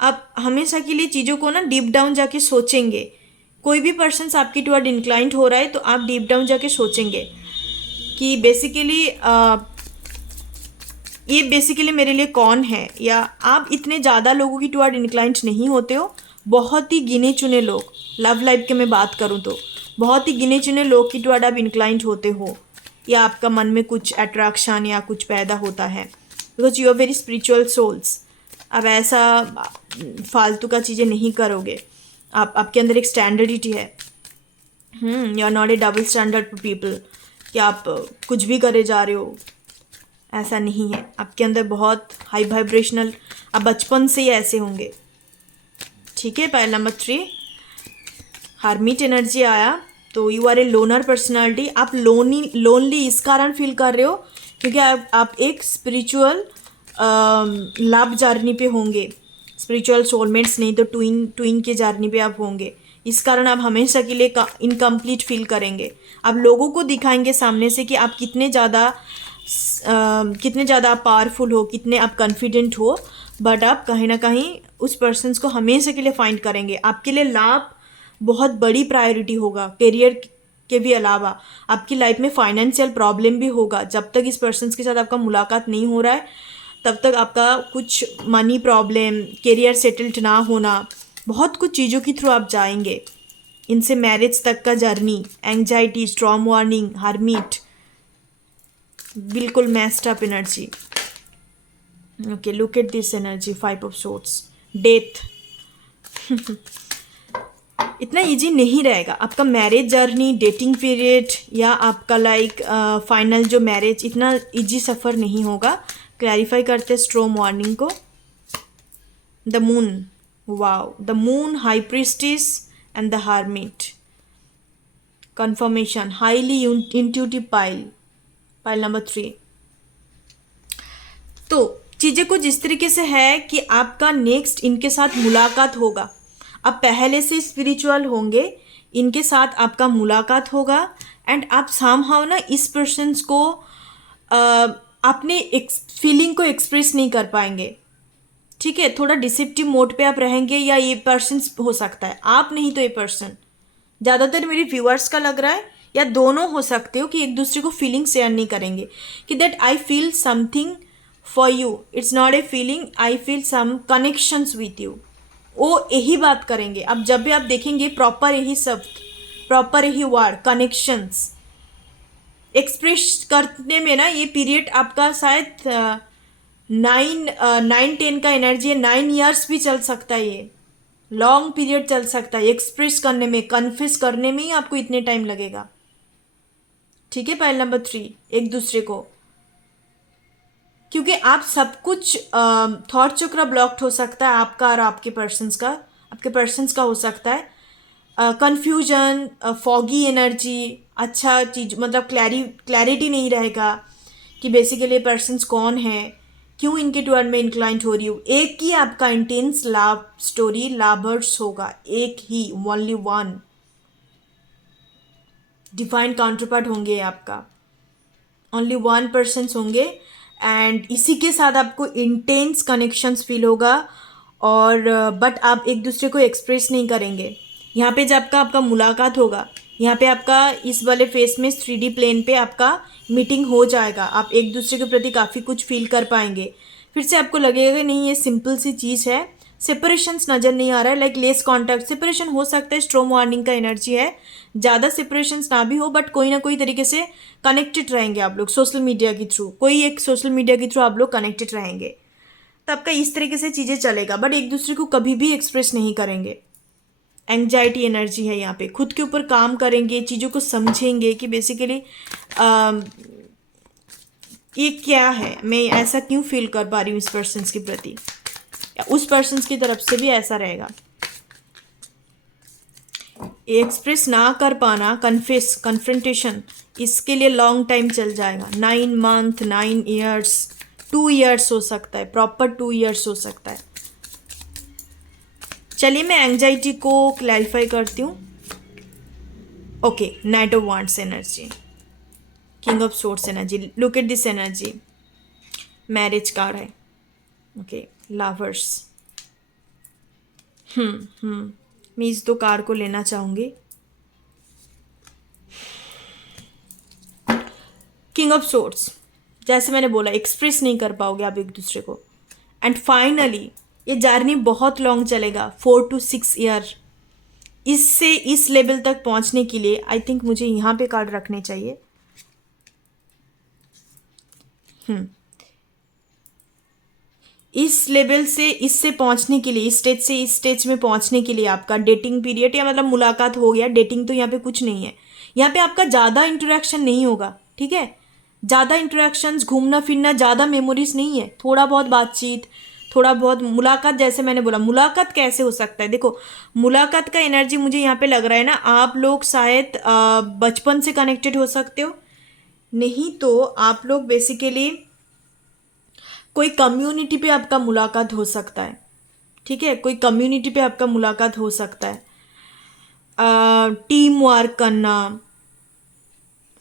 आप हमेशा के लिए चीज़ों को ना डीप डाउन जाके सोचेंगे। कोई भी पर्सन आपकी टुवर्ड इंक्लाइंड हो रहा है, तो आप डीप डाउन जाके सोचेंगे कि ये बेसिकली मेरे लिए कौन है, या आप इतने ज़्यादा लोगों की टुवर्ड इंक्लाइंड नहीं होते हो, बहुत ही गिने चुने लोग, लव लाइफ के मैं बात करूँ तो बहुत ही गिने चुने लोग की टुवर्ड आप इंक्लाइंड होते हो, या आपका मन में कुछ अट्रैक्शन या कुछ पैदा होता है, because you are very spiritual souls. अब ऐसा फालतू का चीज़ें नहीं करोगे, आपके अंदर एक स्टैंडर्डिटी है। You are not a double standard people कि आप कुछ भी करे जा रहे हो, ऐसा नहीं है। आपके अंदर बहुत हाई वाइब्रेशनल, आप बचपन से ही ऐसे होंगे। ठीक है, पाइल नंबर 3 हर्मिट एनर्जी आया, तो you are a loner personality. आप लोनली इस कारण फील कर रहे हो क्योंकि आप एक स्पिरिचुअल लव जर्नी पे होंगे, स्पिरिचुअल सोलमेट्स नहीं तो ट्विन के जर्नी पे आप होंगे। इस कारण आप हमेशा के लिए इनकम्प्लीट फील करेंगे। आप लोगों को दिखाएंगे सामने से कि आप कितने ज़्यादा आप पावरफुल हो, कितने आप कॉन्फिडेंट हो, बट आप कहीं ना कहीं उस पर्सन को हमेशा के लिए फाइंड करेंगे। आपके लिए लाभ बहुत बड़ी प्रायोरिटी होगा, करियर के भी अलावा आपकी लाइफ में फाइनेंशियल प्रॉब्लम भी होगा। जब तक इस पर्सन के साथ आपका मुलाकात नहीं हो रहा है, तब तक आपका कुछ मनी प्रॉब्लम, करियर सेटल्ड ना होना, बहुत कुछ चीज़ों के थ्रू आप जाएंगे। इनसे मैरिज तक का journey, anxiety, strong warning, hermit, बिल्कुल messed up energy. Okay, look at this energy, 5 of swords, death. इतना इजी नहीं रहेगा आपका मैरिज जर्नी, डेटिंग पीरियड, या आपका लाइक फाइनल जो मैरिज, इतना इजी सफ़र नहीं होगा। क्लैरिफाई करते स्ट्रॉन्ग वार्निंग को। The moon, wow, the moon, high priestess and the hermit. Confirmation, highly intuitive pile, pile number 3। तो चीज़ें कुछ इस तरीके से है कि आपका नेक्स्ट इनके साथ मुलाकात होगा। आप पहले से स्पिरिचुअल होंगे, इनके साथ आपका मुलाकात होगा, एंड आप समहाउ ना इस पर्सन्स को अपने फीलिंग को एक्सप्रेस नहीं कर पाएंगे। ठीक है, थोड़ा डिसेप्टिव मोड पे आप रहेंगे, या ये पर्सन हो सकता है, आप नहीं तो ये पर्सन। ज़्यादातर मेरे व्यूअर्स का लग रहा है, या दोनों हो सकते हो कि एक दूसरे को फीलिंग शेयर नहीं करेंगे कि that I feel something for you, it's not a feeling, I feel some connections with you, वो यही बात करेंगे। अब जब भी आप देखेंगे प्रॉपर यही शब्द, प्रॉपर यही वर्ड, कनेक्शंस एक्सप्रेस करने में ना, ये पीरियड आपका शायद 9-10 का एनर्जी है, 9 ईयर्स भी चल सकता है, ये लॉन्ग पीरियड चल सकता है। एक्सप्रेस करने में, कन्फेस करने में ही आपको इतने टाइम लगेगा। ठीक है, पॉइंट नंबर 3, एक दूसरे को, क्योंकि आप सब कुछ थॉट चक्र ब्लॉक्ड हो सकता है आपका और आपके पर्सन्स का हो सकता है। कंफ्यूजन, फॉगी एनर्जी, अच्छा चीज मतलब क्लैरिटी नहीं रहेगा कि बेसिकली पर्सन्स कौन है, क्यों इनके टुवर्ड में इंक्लाइंट हो रही हूँ। एक ही आपका इंटेंस लव स्टोरी, लवर्स होगा, एक ही, ओनली वन। डिफाइंड काउंटरपार्ट होंगे आपका, ओनली वन पर्सन्स होंगे, एंड इसी के साथ आपको इंटेंस कनेक्शंस फील होगा, और बट आप एक दूसरे को एक्सप्रेस नहीं करेंगे। यहाँ पे जब आपका मुलाकात होगा, यहाँ पे आपका इस वाले फेस में 3D प्लेन पे आपका मीटिंग हो जाएगा। आप एक दूसरे के प्रति काफ़ी कुछ फील कर पाएंगे। फिर से आपको लगेगा नहीं ये सिंपल सी चीज़ है, सेपरेशंस नज़र नहीं आ रहा है, लाइक लेस कॉन्टैक्ट, सेपरेशन हो सकता है, स्ट्रॉन्ग वार्निंग का एनर्जी है, ज़्यादा सेपरेशंस ना भी हो, बट कोई ना कोई तरीके से कनेक्टेड रहेंगे आप लोग सोशल मीडिया के थ्रू, कोई एक सोशल मीडिया के थ्रू आप लोग कनेक्टेड रहेंगे। तो आपका इस तरीके से चीज़ें चलेगा, बट एक दूसरे को कभी भी एक्सप्रेस नहीं करेंगे। एंग्जाइटी एनर्जी है यहाँ पे, खुद के ऊपर काम करेंगे, चीज़ों को समझेंगे कि बेसिकली ये क्या है, मैं ऐसा क्यों फील कर पा रही हूँ इस पर्सन के प्रति, या उस पर्सन की तरफ से भी ऐसा रहेगा। एक्सप्रेस ना कर पाना, कन्फ्रंटेशन, इसके लिए लॉन्ग टाइम चल जाएगा, 9 मंथ, 9 ईयर्स, 2 ईयर्स हो सकता है, प्रॉपर 2 ईयर्स हो सकता है। चलिए मैं एंग्जाइटी को क्लैरिफाई करती हूँ। Okay, night of wands energy, king of swords energy, look at this energy, marriage card है। ओके, लवर्स, मैं इस 2 कार्ड को लेना चाहूँगी। किंग ऑफ सोर्ड्स, जैसे मैंने बोला एक्सप्रेस नहीं कर पाओगे आप एक दूसरे को, एंड फाइनली ये जर्नी बहुत लॉन्ग चलेगा, 4 to 6 ईयर। इससे इस लेवल तक पहुंचने के लिए आई थिंक मुझे यहाँ पे कार्ड रखने चाहिए। इस लेवल से इससे पहुंचने के लिए, इस स्टेज से इस स्टेज में पहुंचने के लिए आपका डेटिंग पीरियड, या मतलब मुलाकात हो गया, डेटिंग तो यहाँ पे कुछ नहीं है, यहाँ पे आपका ज़्यादा इंटरेक्शन नहीं होगा। ठीक है, ज़्यादा इंटरेक्शंस, घूमना फिरना, ज़्यादा मेमोरीज नहीं है, थोड़ा बहुत बातचीत, थोड़ा बहुत मुलाकात। जैसे मैंने बोला, मुलाकात कैसे हो सकता है, देखो मुलाकात का एनर्जी मुझे यहाँ पे लग रहा है ना, आप लोग शायद बचपन से कनेक्टेड हो सकते हो, नहीं तो आप लोग बेसिकली कोई कम्युनिटी पे आपका मुलाकात हो सकता है। ठीक है, कोई कम्युनिटी पे आपका मुलाकात हो सकता है। टीम वर्क करना,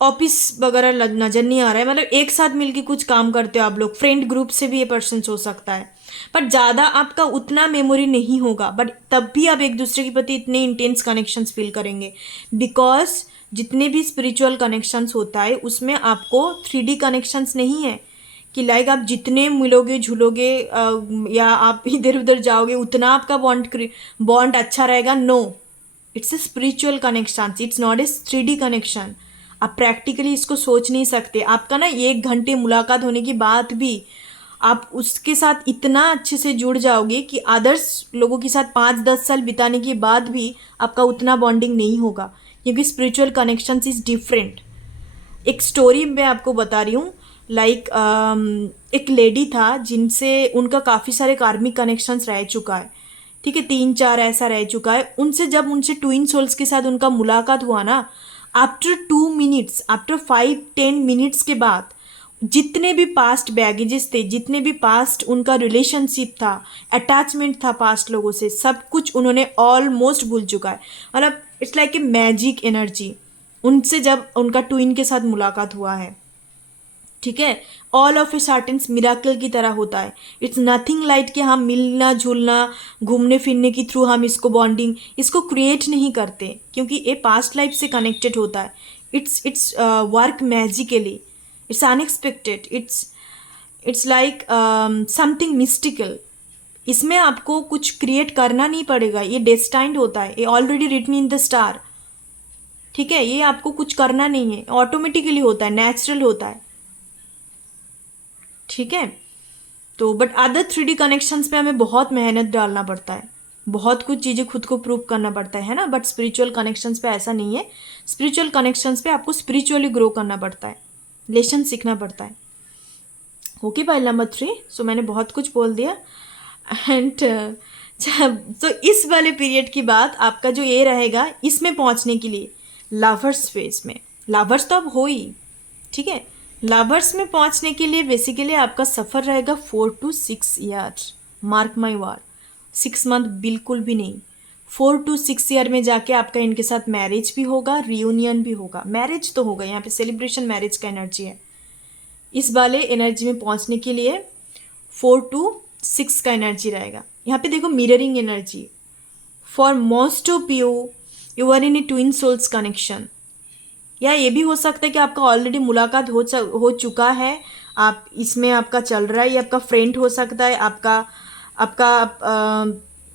ऑफिस वगैरह नज़र नहीं आ रहा है, मतलब एक साथ मिलके कुछ काम करते हो आप लोग, फ्रेंड ग्रुप से भी ये पर्सन हो सकता है, पर ज़्यादा आपका उतना मेमोरी नहीं होगा, बट तब भी आप एक दूसरे के प्रति इतने इंटेंस कनेक्शंस फील करेंगे, बिकॉज जितने भी स्पिरिचुअल कनेक्शंस होता है उसमें आपको 3D कनेक्शंस नहीं है कि लाइक आप जितने मिलोगे झूलोगे या आप इधर उधर जाओगे उतना आपका बॉन्ड अच्छा रहेगा। No, it's a spiritual connection, it's not a 3D connection. आप प्रैक्टिकली इसको सोच नहीं सकते। आपका ना 1 घंटे मुलाकात होने के बाद भी आप उसके साथ इतना अच्छे से जुड़ जाओगे कि अदर्स लोगों के साथ 5-10 साल बिताने के बाद भी आपका उतना बॉन्डिंग नहीं होगा, क्योंकि स्पिरिचुअल कनेक्शन इज डिफरेंट। एक स्टोरी मैं आपको बता रही हूँ। लाइक एक लेडी था जिनसे उनका काफ़ी सारे कार्मिक कनेक्शंस रह चुका है, ठीक है, 3-4 ऐसा रह चुका है। उनसे ट्विन सोल्स के साथ उनका मुलाकात हुआ ना, आफ्टर 2 मिनट्स, आफ्टर 5-10 मिनट्स के बाद जितने भी पास्ट बैगेजेस थे, जितने भी पास्ट उनका रिलेशनशिप था, अटैचमेंट था पास्ट लोगों से, सब कुछ उन्होंने ऑलमोस्ट भूल चुका है। मतलब it's like a magic energy उनसे जब उनका ट्विन के साथ मुलाकात हुआ है, ठीक है। All of a certain miracle की तरह होता है। इट्स नथिंग लाइक कि हम मिलना जुलना घूमने फिरने के थ्रू हम इसको बॉन्डिंग इसको क्रिएट नहीं करते, क्योंकि ये पास्ट लाइफ से कनेक्टेड होता है। It's work magically, it's unexpected, it's like something mystical. इसमें आपको कुछ क्रिएट करना नहीं पड़ेगा, ये डेस्टाइंड होता है, ये already written in the star, ठीक है। ये आपको कुछ करना नहीं है, ऑटोमेटिकली होता है, नेचुरल होता है, ठीक है। तो बट अदर 3D कनेक्शंस पे हमें बहुत मेहनत डालना पड़ता है, बहुत कुछ चीज़ें खुद को प्रूव करना पड़ता है ना। बट स्पिरिचुअल कनेक्शंस पे ऐसा नहीं है। स्पिरिचुअल कनेक्शंस पे आपको स्पिरिचुअली ग्रो करना पड़ता है, लेसन सीखना पड़ता है। Okay, file number 3। सो मैंने बहुत कुछ बोल दिया। एंड तो इस वाले पीरियड की बात आपका जो ये रहेगा, इसमें पहुंचने के लिए लवर्स फेज में, लवर्स तो अब हो ही, ठीक है। लवर्स में पहुंचने के लिए बेसिकली आपका सफ़र रहेगा 4 to 6 years. Mark my word, 6 month बिल्कुल भी नहीं, 4 to 6 ईयर में जाके आपका इनके साथ मैरिज भी होगा, रियूनियन भी होगा। मैरिज तो होगा, यहाँ पे सेलिब्रेशन मैरिज का एनर्जी है। इस वाले एनर्जी में पहुंचने के लिए 4 to 6 का एनर्जी रहेगा। यहाँ पे देखो mirroring energy. For most of you are in a twin souls connection. या ये भी हो सकता है कि आपका ऑलरेडी मुलाकात हो चुका है, आप इसमें आपका चल रहा है। ये आपका फ्रेंड हो सकता है, आपका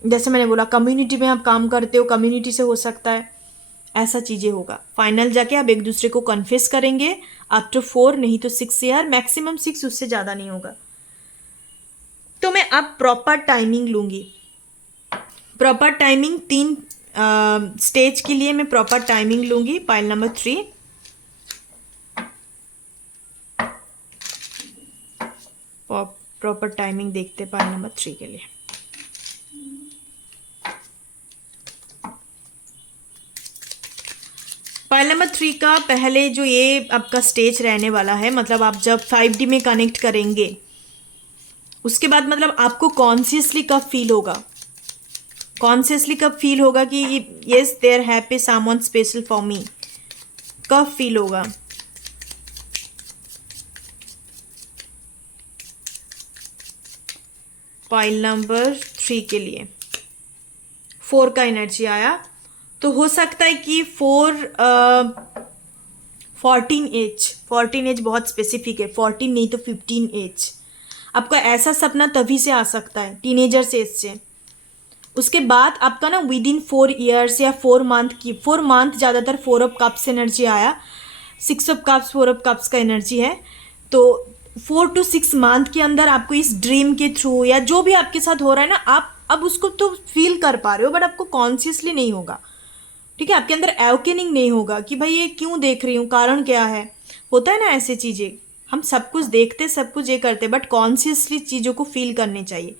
जैसे मैंने बोला कम्युनिटी में आप काम करते हो, कम्युनिटी से हो सकता है, ऐसा चीज़ें होगा। फाइनल जाके आप एक दूसरे को कन्फेस करेंगे आफ्टर 4 नहीं तो 6 ईयर, मैक्सिमम 6, उससे ज़्यादा नहीं होगा। तो मैं अब प्रॉपर टाइमिंग लूँगी। प्रॉपर टाइमिंग 3 स्टेज के लिए मैं प्रॉपर टाइमिंग लूँगी। पाइल नंबर 3, प्रॉपर टाइमिंग देखते पाइल नंबर 3 के लिए। पाइल नंबर 3 का पहले जो ये आपका स्टेज रहने वाला है, मतलब आप जब 5D में कनेक्ट करेंगे उसके बाद मतलब आपको कॉन्शियसली कब फील होगा, कॉन्शियसली कब फील होगा कि yes there happy someone special for me, कब फील होगा। पाइल नंबर 3 के लिए 4 का एनर्जी आया, तो हो सकता है कि 14 एज बहुत स्पेसिफिक है, 14 नहीं तो 15 एज। आपका ऐसा सपना तभी से आ सकता है, टीनेजर्स एज से। उसके बाद आपका ना विद इन 4 ईयर्स या 4 मंथ ज़्यादातर 4 ऑफ कप्स एनर्जी आया, 6 ऑफ कप्स 4 ऑफ कप्स का एनर्जी है। तो 4 to 6 मंथ के अंदर आपको इस ड्रीम के थ्रू या जो भी आपके साथ हो रहा है ना, आप अब उसको तो फील कर पा रहे हो, बट आपको कॉन्शियसली नहीं होगा, ठीक है। आपके अंदर एवकेनिंग नहीं होगा कि भाई ये क्यों देख रही हूँ, कारण क्या है। होता है ना ऐसे चीज़ें, हम सब कुछ देखते, सब कुछ ये करते, बट कॉन्शियसली चीज़ों को फील करने चाहिए।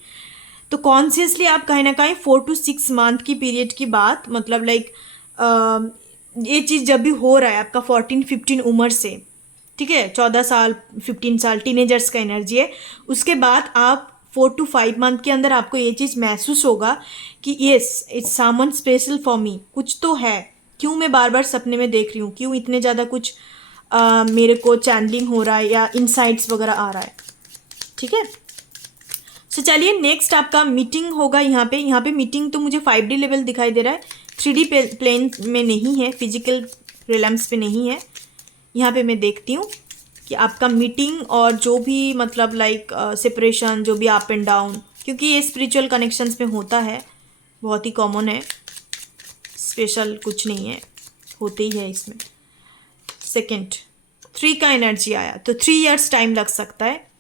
तो कॉन्शियसली आप कहीं ना कहीं 4 to 6 मंथ की पीरियड की बात, मतलब लाइक ये चीज़ जब भी हो रहा है आपका 14-15 उम्र से, ठीक है, 14 साल 15 साल टीनेजर्स का एनर्जी है। उसके बाद आप 4 to 5 मंथ के अंदर आपको ये चीज़ महसूस होगा कि yes it's someone special for मी, कुछ तो है, क्यों मैं बार बार सपने में देख रही हूँ, क्यों इतने ज़्यादा कुछ मेरे को चैनलिंग हो रहा है या इनसाइट्स वगैरह आ रहा है, ठीक है। सो चलिए नेक्स्ट आपका मीटिंग होगा। यहाँ पे मीटिंग तो मुझे 5D लेवल दिखाई दे रहा है, 3D प्लेन में नहीं है, फिजिकल रिलम्स पे नहीं है। यहाँ पे मैं देखती हूँ कि आपका मीटिंग और जो भी मतलब लाइक सेपरेशन, जो भी अप एंड डाउन, क्योंकि ये स्पिरिचुअल कनेक्शंस में होता है, बहुत ही कॉमन है। स्पेशल कुछ नहीं है, होते ही है इसमें। सेकंड 3 का एनर्जी आया, तो 3 इयर्स टाइम लग सकता है।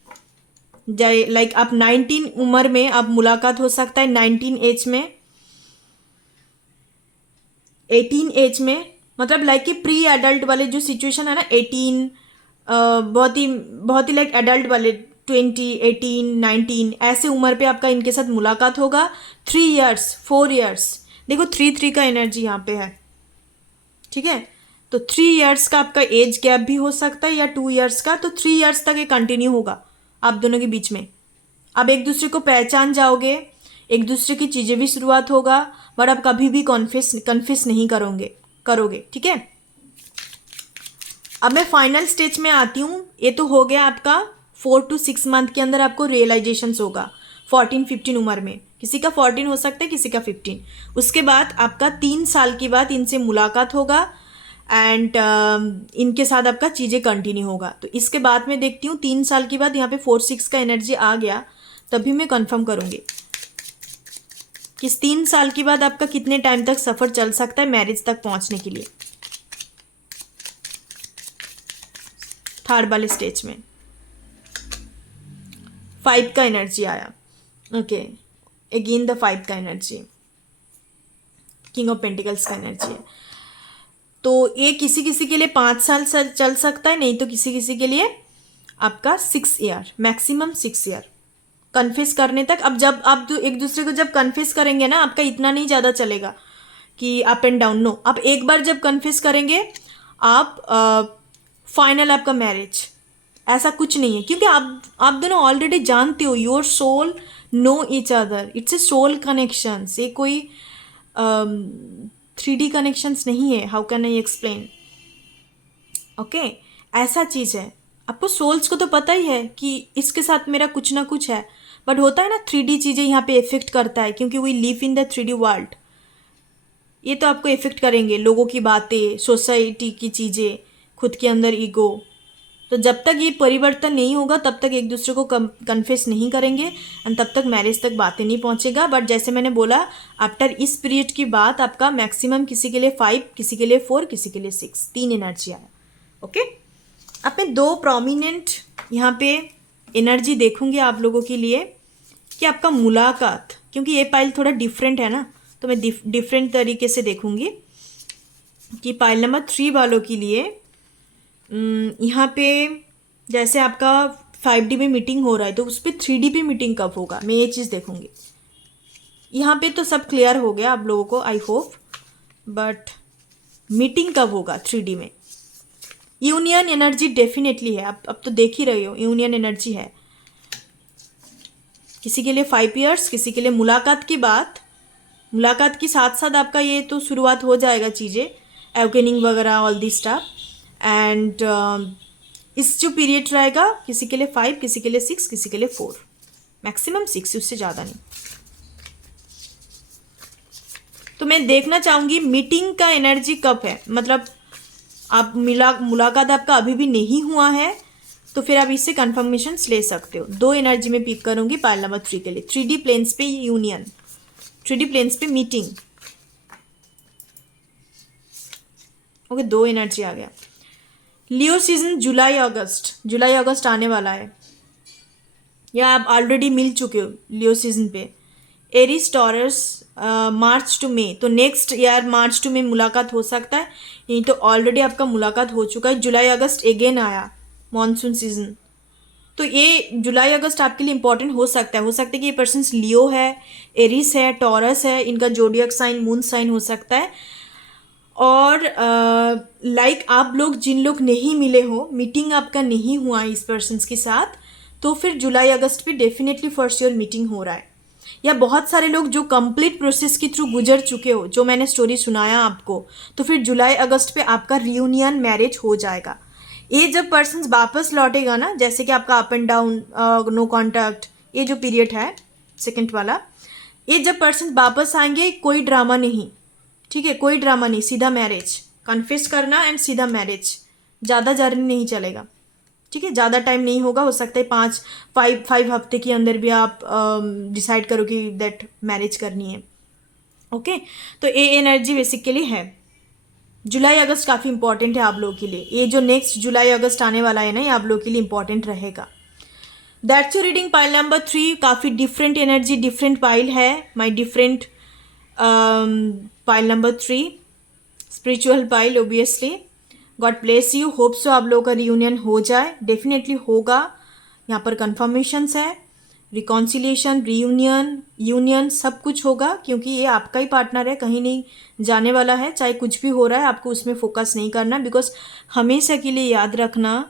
लाइक आप 19 उम्र में अब मुलाकात हो सकता है, 19 एज में, 18 एज में, मतलब लाइक कि प्री एडल्ट वाले जो सिचुएशन है ना, 18 बहुत ही लाइक एडल्ट वाले 20, 18, 19 ऐसे उम्र पे आपका इनके साथ मुलाकात होगा। 3 इयर्स, 4 इयर्स, देखो 3 का एनर्जी यहाँ पे है, ठीक है। तो 3 इयर्स का आपका एज गैप भी हो सकता है या 2 इयर्स का, तो 3 इयर्स तक ये कंटिन्यू होगा आप दोनों के बीच में। अब एक दूसरे को पहचान जाओगे, एक दूसरे की चीज़ें भी शुरुआत होगा, बट आप कभी भी कन्फेस नहीं करोगे, ठीक है। अब मैं फाइनल स्टेज में आती हूँ। ये तो हो गया आपका 4 to 6 मंथ के अंदर आपको रियलाइजेशंस होगा 14-15 उम्र में, किसी का 14 हो सकता है, किसी का 15। उसके बाद आपका 3 साल के बाद इनसे मुलाकात होगा एंड इनके साथ आपका चीज़ें कंटिन्यू होगा। तो इसके बाद मैं देखती हूँ 3 साल के बाद यहाँ पे 4-6 का एनर्जी आ गया, तभी मैं कंफर्म करूँगी कि 3 साल के बाद आपका कितने टाइम तक सफ़र चल सकता है मैरिज तक पहुँचने के लिए, थर्ड वाले स्टेज में। 5 का एनर्जी आया, ओके, अगेन द 5 का एनर्जी, किंग ऑफ पेंटिकल्स का एनर्जी है। तो ये किसी किसी के लिए 5 साल चल सकता है, नहीं तो किसी किसी के लिए आपका 6 ईयर, मैक्सिमम 6 ईयर कन्फेस करने तक। अब जब आप एक दूसरे को जब कन्फेस करेंगे ना, आपका इतना नहीं ज़्यादा चलेगा कि अप एंड डाउन, नो। आप एक बार जब कन्फेस करेंगे आप फाइनल आपका मैरिज, ऐसा कुछ नहीं है, क्योंकि आप दोनों ऑलरेडी जानते हो, your soul know each other, it's a soul connections. ये कोई 3D कनेक्शंस नहीं है, how can I explain, okay. ऐसा चीज़ है, आपको सोल्स को तो पता ही है कि इसके साथ मेरा कुछ ना कुछ है, बट होता है ना 3D चीज़ें यहाँ पे इफेक्ट करता है, क्योंकि we live in the 3D world. ये तो आपको इफेक्ट करेंगे, लोगों की बातें, सोसाइटी की चीज़ें, खुद के अंदर ईगो। तो जब तक ये परिवर्तन नहीं होगा तब तक एक दूसरे को कन्फेस नहीं करेंगे एंड तब तक मैरिज तक बातें नहीं पहुंचेगा। बट जैसे मैंने बोला, आफ्टर इस पीरियड की बात आपका मैक्सिमम किसी के लिए 5, किसी के लिए 4, किसी के लिए 6, 3 एनर्जी आया, ओके। अब मैं 2 प्रोमिनेंट यहाँ पे एनर्जी देखूंगी आप लोगों के लिए कि आपका मुलाकात, क्योंकि ये पाइल थोड़ा डिफरेंट है ना, तो मैं डिफरेंट तरीके से देखूंगी कि पाइल नंबर 3 वालों के लिए यहाँ पे जैसे आपका 5D में मीटिंग हो रहा है, तो उस पर 3D पे मीटिंग कब होगा, मैं ये चीज़ देखूंगी। यहाँ पे तो सब क्लियर हो गया आप लोगों को, आई होप, बट मीटिंग कब होगा 3D में। यूनियन एनर्जी डेफिनेटली है, अब तो देख ही रहे हो, यूनियन एनर्जी है। किसी के लिए 5 इयर्स, किसी के लिए मुलाकात की बात, मुलाकात के साथ साथ आपका ये तो शुरुआत हो जाएगा चीज़ें, अवेकनिंग वगैरह, ऑल दिस स्टफ। एंड इस जो पीरियड रहेगा, किसी के लिए 5, किसी के लिए 6, किसी के लिए 4, मैक्सिमम 6, उससे ज़्यादा नहीं। तो मैं देखना चाहूँगी मीटिंग का एनर्जी कब है, मतलब आप मुलाकात आपका अभी भी नहीं हुआ है तो फिर आप इससे कन्फर्मेशन ले सकते हो। 2 एनर्जी में पिक करूँगी पाइल नंबर 3 के लिए। 3D प्लेन्स पे यूनियन, 3D प्लेन्स पे मीटिंग, ओके। 2 एनर्जी आ गया। लियो सीजन जुलाई अगस्त आने वाला है, या आप ऑलरेडी मिल चुके हो लियो सीजन पे। एरीज टॉरस मार्च टू मई, तो नेक्स्ट ईयर मार्च टू मई मुलाकात हो सकता है, नहीं तो ऑलरेडी आपका मुलाकात हो चुका है। जुलाई अगस्त अगेन आया मॉनसून सीजन, तो ये जुलाई अगस्त आपके लिए इंपॉर्टेंट हो सकता है कि ये पर्सन्स लियो है, एरीज है, टॉरस है, इनका जोडियक साइन मून साइन हो सकता है। और लाइक आप लोग जिन लोग नहीं मिले हो, मीटिंग आपका नहीं हुआ इस पर्सन्स के साथ, तो फिर जुलाई अगस्त पे डेफिनेटली फॉर श्योर मीटिंग हो रहा है। या बहुत सारे लोग जो कंप्लीट प्रोसेस के थ्रू गुजर चुके हो, जो मैंने स्टोरी सुनाया आपको, तो फिर जुलाई अगस्त पे आपका रियूनियन मैरिज हो जाएगा। ये जब पर्सन्स वापस लौटेगा ना, जैसे कि आपका up and down, no contact, ये जो पीरियड है सेकेंड वाला, ये जब पर्सन्स वापस आएंगे, कोई ड्रामा नहीं, ठीक है, कोई ड्रामा नहीं, सीधा मैरिज, कन्फेस करना एंड सीधा मैरिज, ज़्यादा जर्नी नहीं चलेगा, ठीक है। ज़्यादा टाइम नहीं होगा, हो सकता है 5 हफ्ते के अंदर भी आप डिसाइड करो कि दैट मैरिज करनी है, ओके, तो ये एनर्जी बेसिकली है। जुलाई अगस्त काफ़ी इंपॉर्टेंट है आप लोगों के लिए। ये जो नेक्स्ट जुलाई अगस्त आने वाला है ना, ये आप लोगों के लिए इंपॉर्टेंट रहेगा। That's your reading pile number 3। काफ़ी डिफरेंट एनर्जी, डिफरेंट पाइल है my different pile number 3, spiritual pile obviously. God bless you. Hope so आप लोगों का रियूनियन हो जाए, डेफिनेटली होगा। यहाँ पर कन्फर्मेशंस है, रिकॉन्सिलिएशन, रीयूनियन, यूनियन सब कुछ होगा, क्योंकि ये आपका ही पार्टनर है, कहीं नहीं जाने वाला है। चाहे कुछ भी हो रहा है, आपको उसमें फोकस नहीं करना, बिकॉज हमेशा के लिए याद रखना,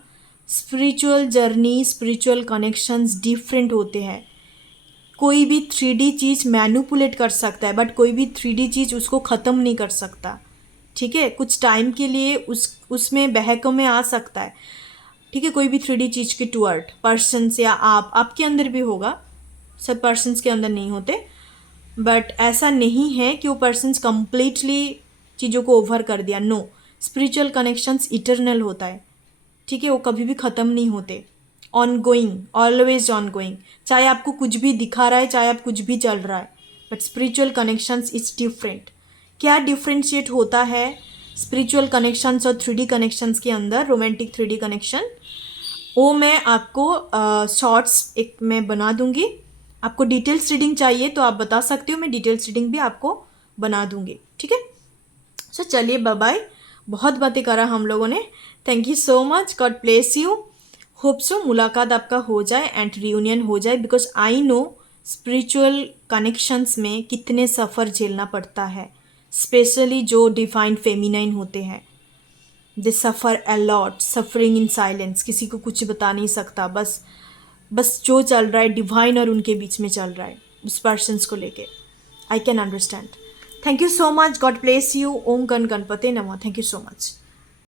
spiritual journey, spiritual connections different होते हैं। कोई भी 3D चीज़ मैनिपुलेट कर सकता है, बट कोई भी 3D चीज़ उसको ख़त्म नहीं कर सकता। ठीक है, कुछ टाइम के लिए उसमें बहकों में आ सकता है। ठीक है, कोई भी 3D चीज़ के टूवर्ड पर्सन्स या आपके अंदर भी होगा, सब पर्सन्स के अंदर नहीं होते, बट ऐसा नहीं है कि वो पर्सन्स कंप्लीटली चीज़ों को ओवर कर दिया। नो, स्पिरिचुअल कनेक्शंस इटरनल होता है। ठीक है, वो कभी भी ख़त्म नहीं होते, on going, always on going. चाहे आपको कुछ भी दिखा रहा है, चाहे आप कुछ भी चल रहा है, but spiritual connections is different. क्या डिफ्रेंशिएट होता है स्पिरिचुअल कनेक्शंस और 3D कनेक्शंस के अंदर, रोमांटिक 3D कनेक्शन, वो मैं आपको शॉर्ट्स एक मैं बना दूंगी। आपको डिटेल्स रीडिंग चाहिए तो आप बता सकते हो, मैं डिटेल्स रीडिंग भी आपको बना दूंगी। ठीक है, सो चलिए, बाय बाय। बहुत बातें करा हम लोगों ने। Thank you so much, God bless you. Hope so मुलाकात आपका हो जाए एंड रियूनियन हो जाए, because I know spiritual connections में कितने सफ़र झेलना पड़ता है, स्पेशली जो डिवाइन फेमिनाइन होते हैं। They suffer a lot, suffering in silence, किसी को कुछ बता नहीं सकता, बस जो चल रहा है डिवाइन और उनके बीच में चल रहा है, उस पर्सन्स को लेके। I can understand. Thank you so much, God bless you. Om Gan Ganapate नमः। Thank you so much.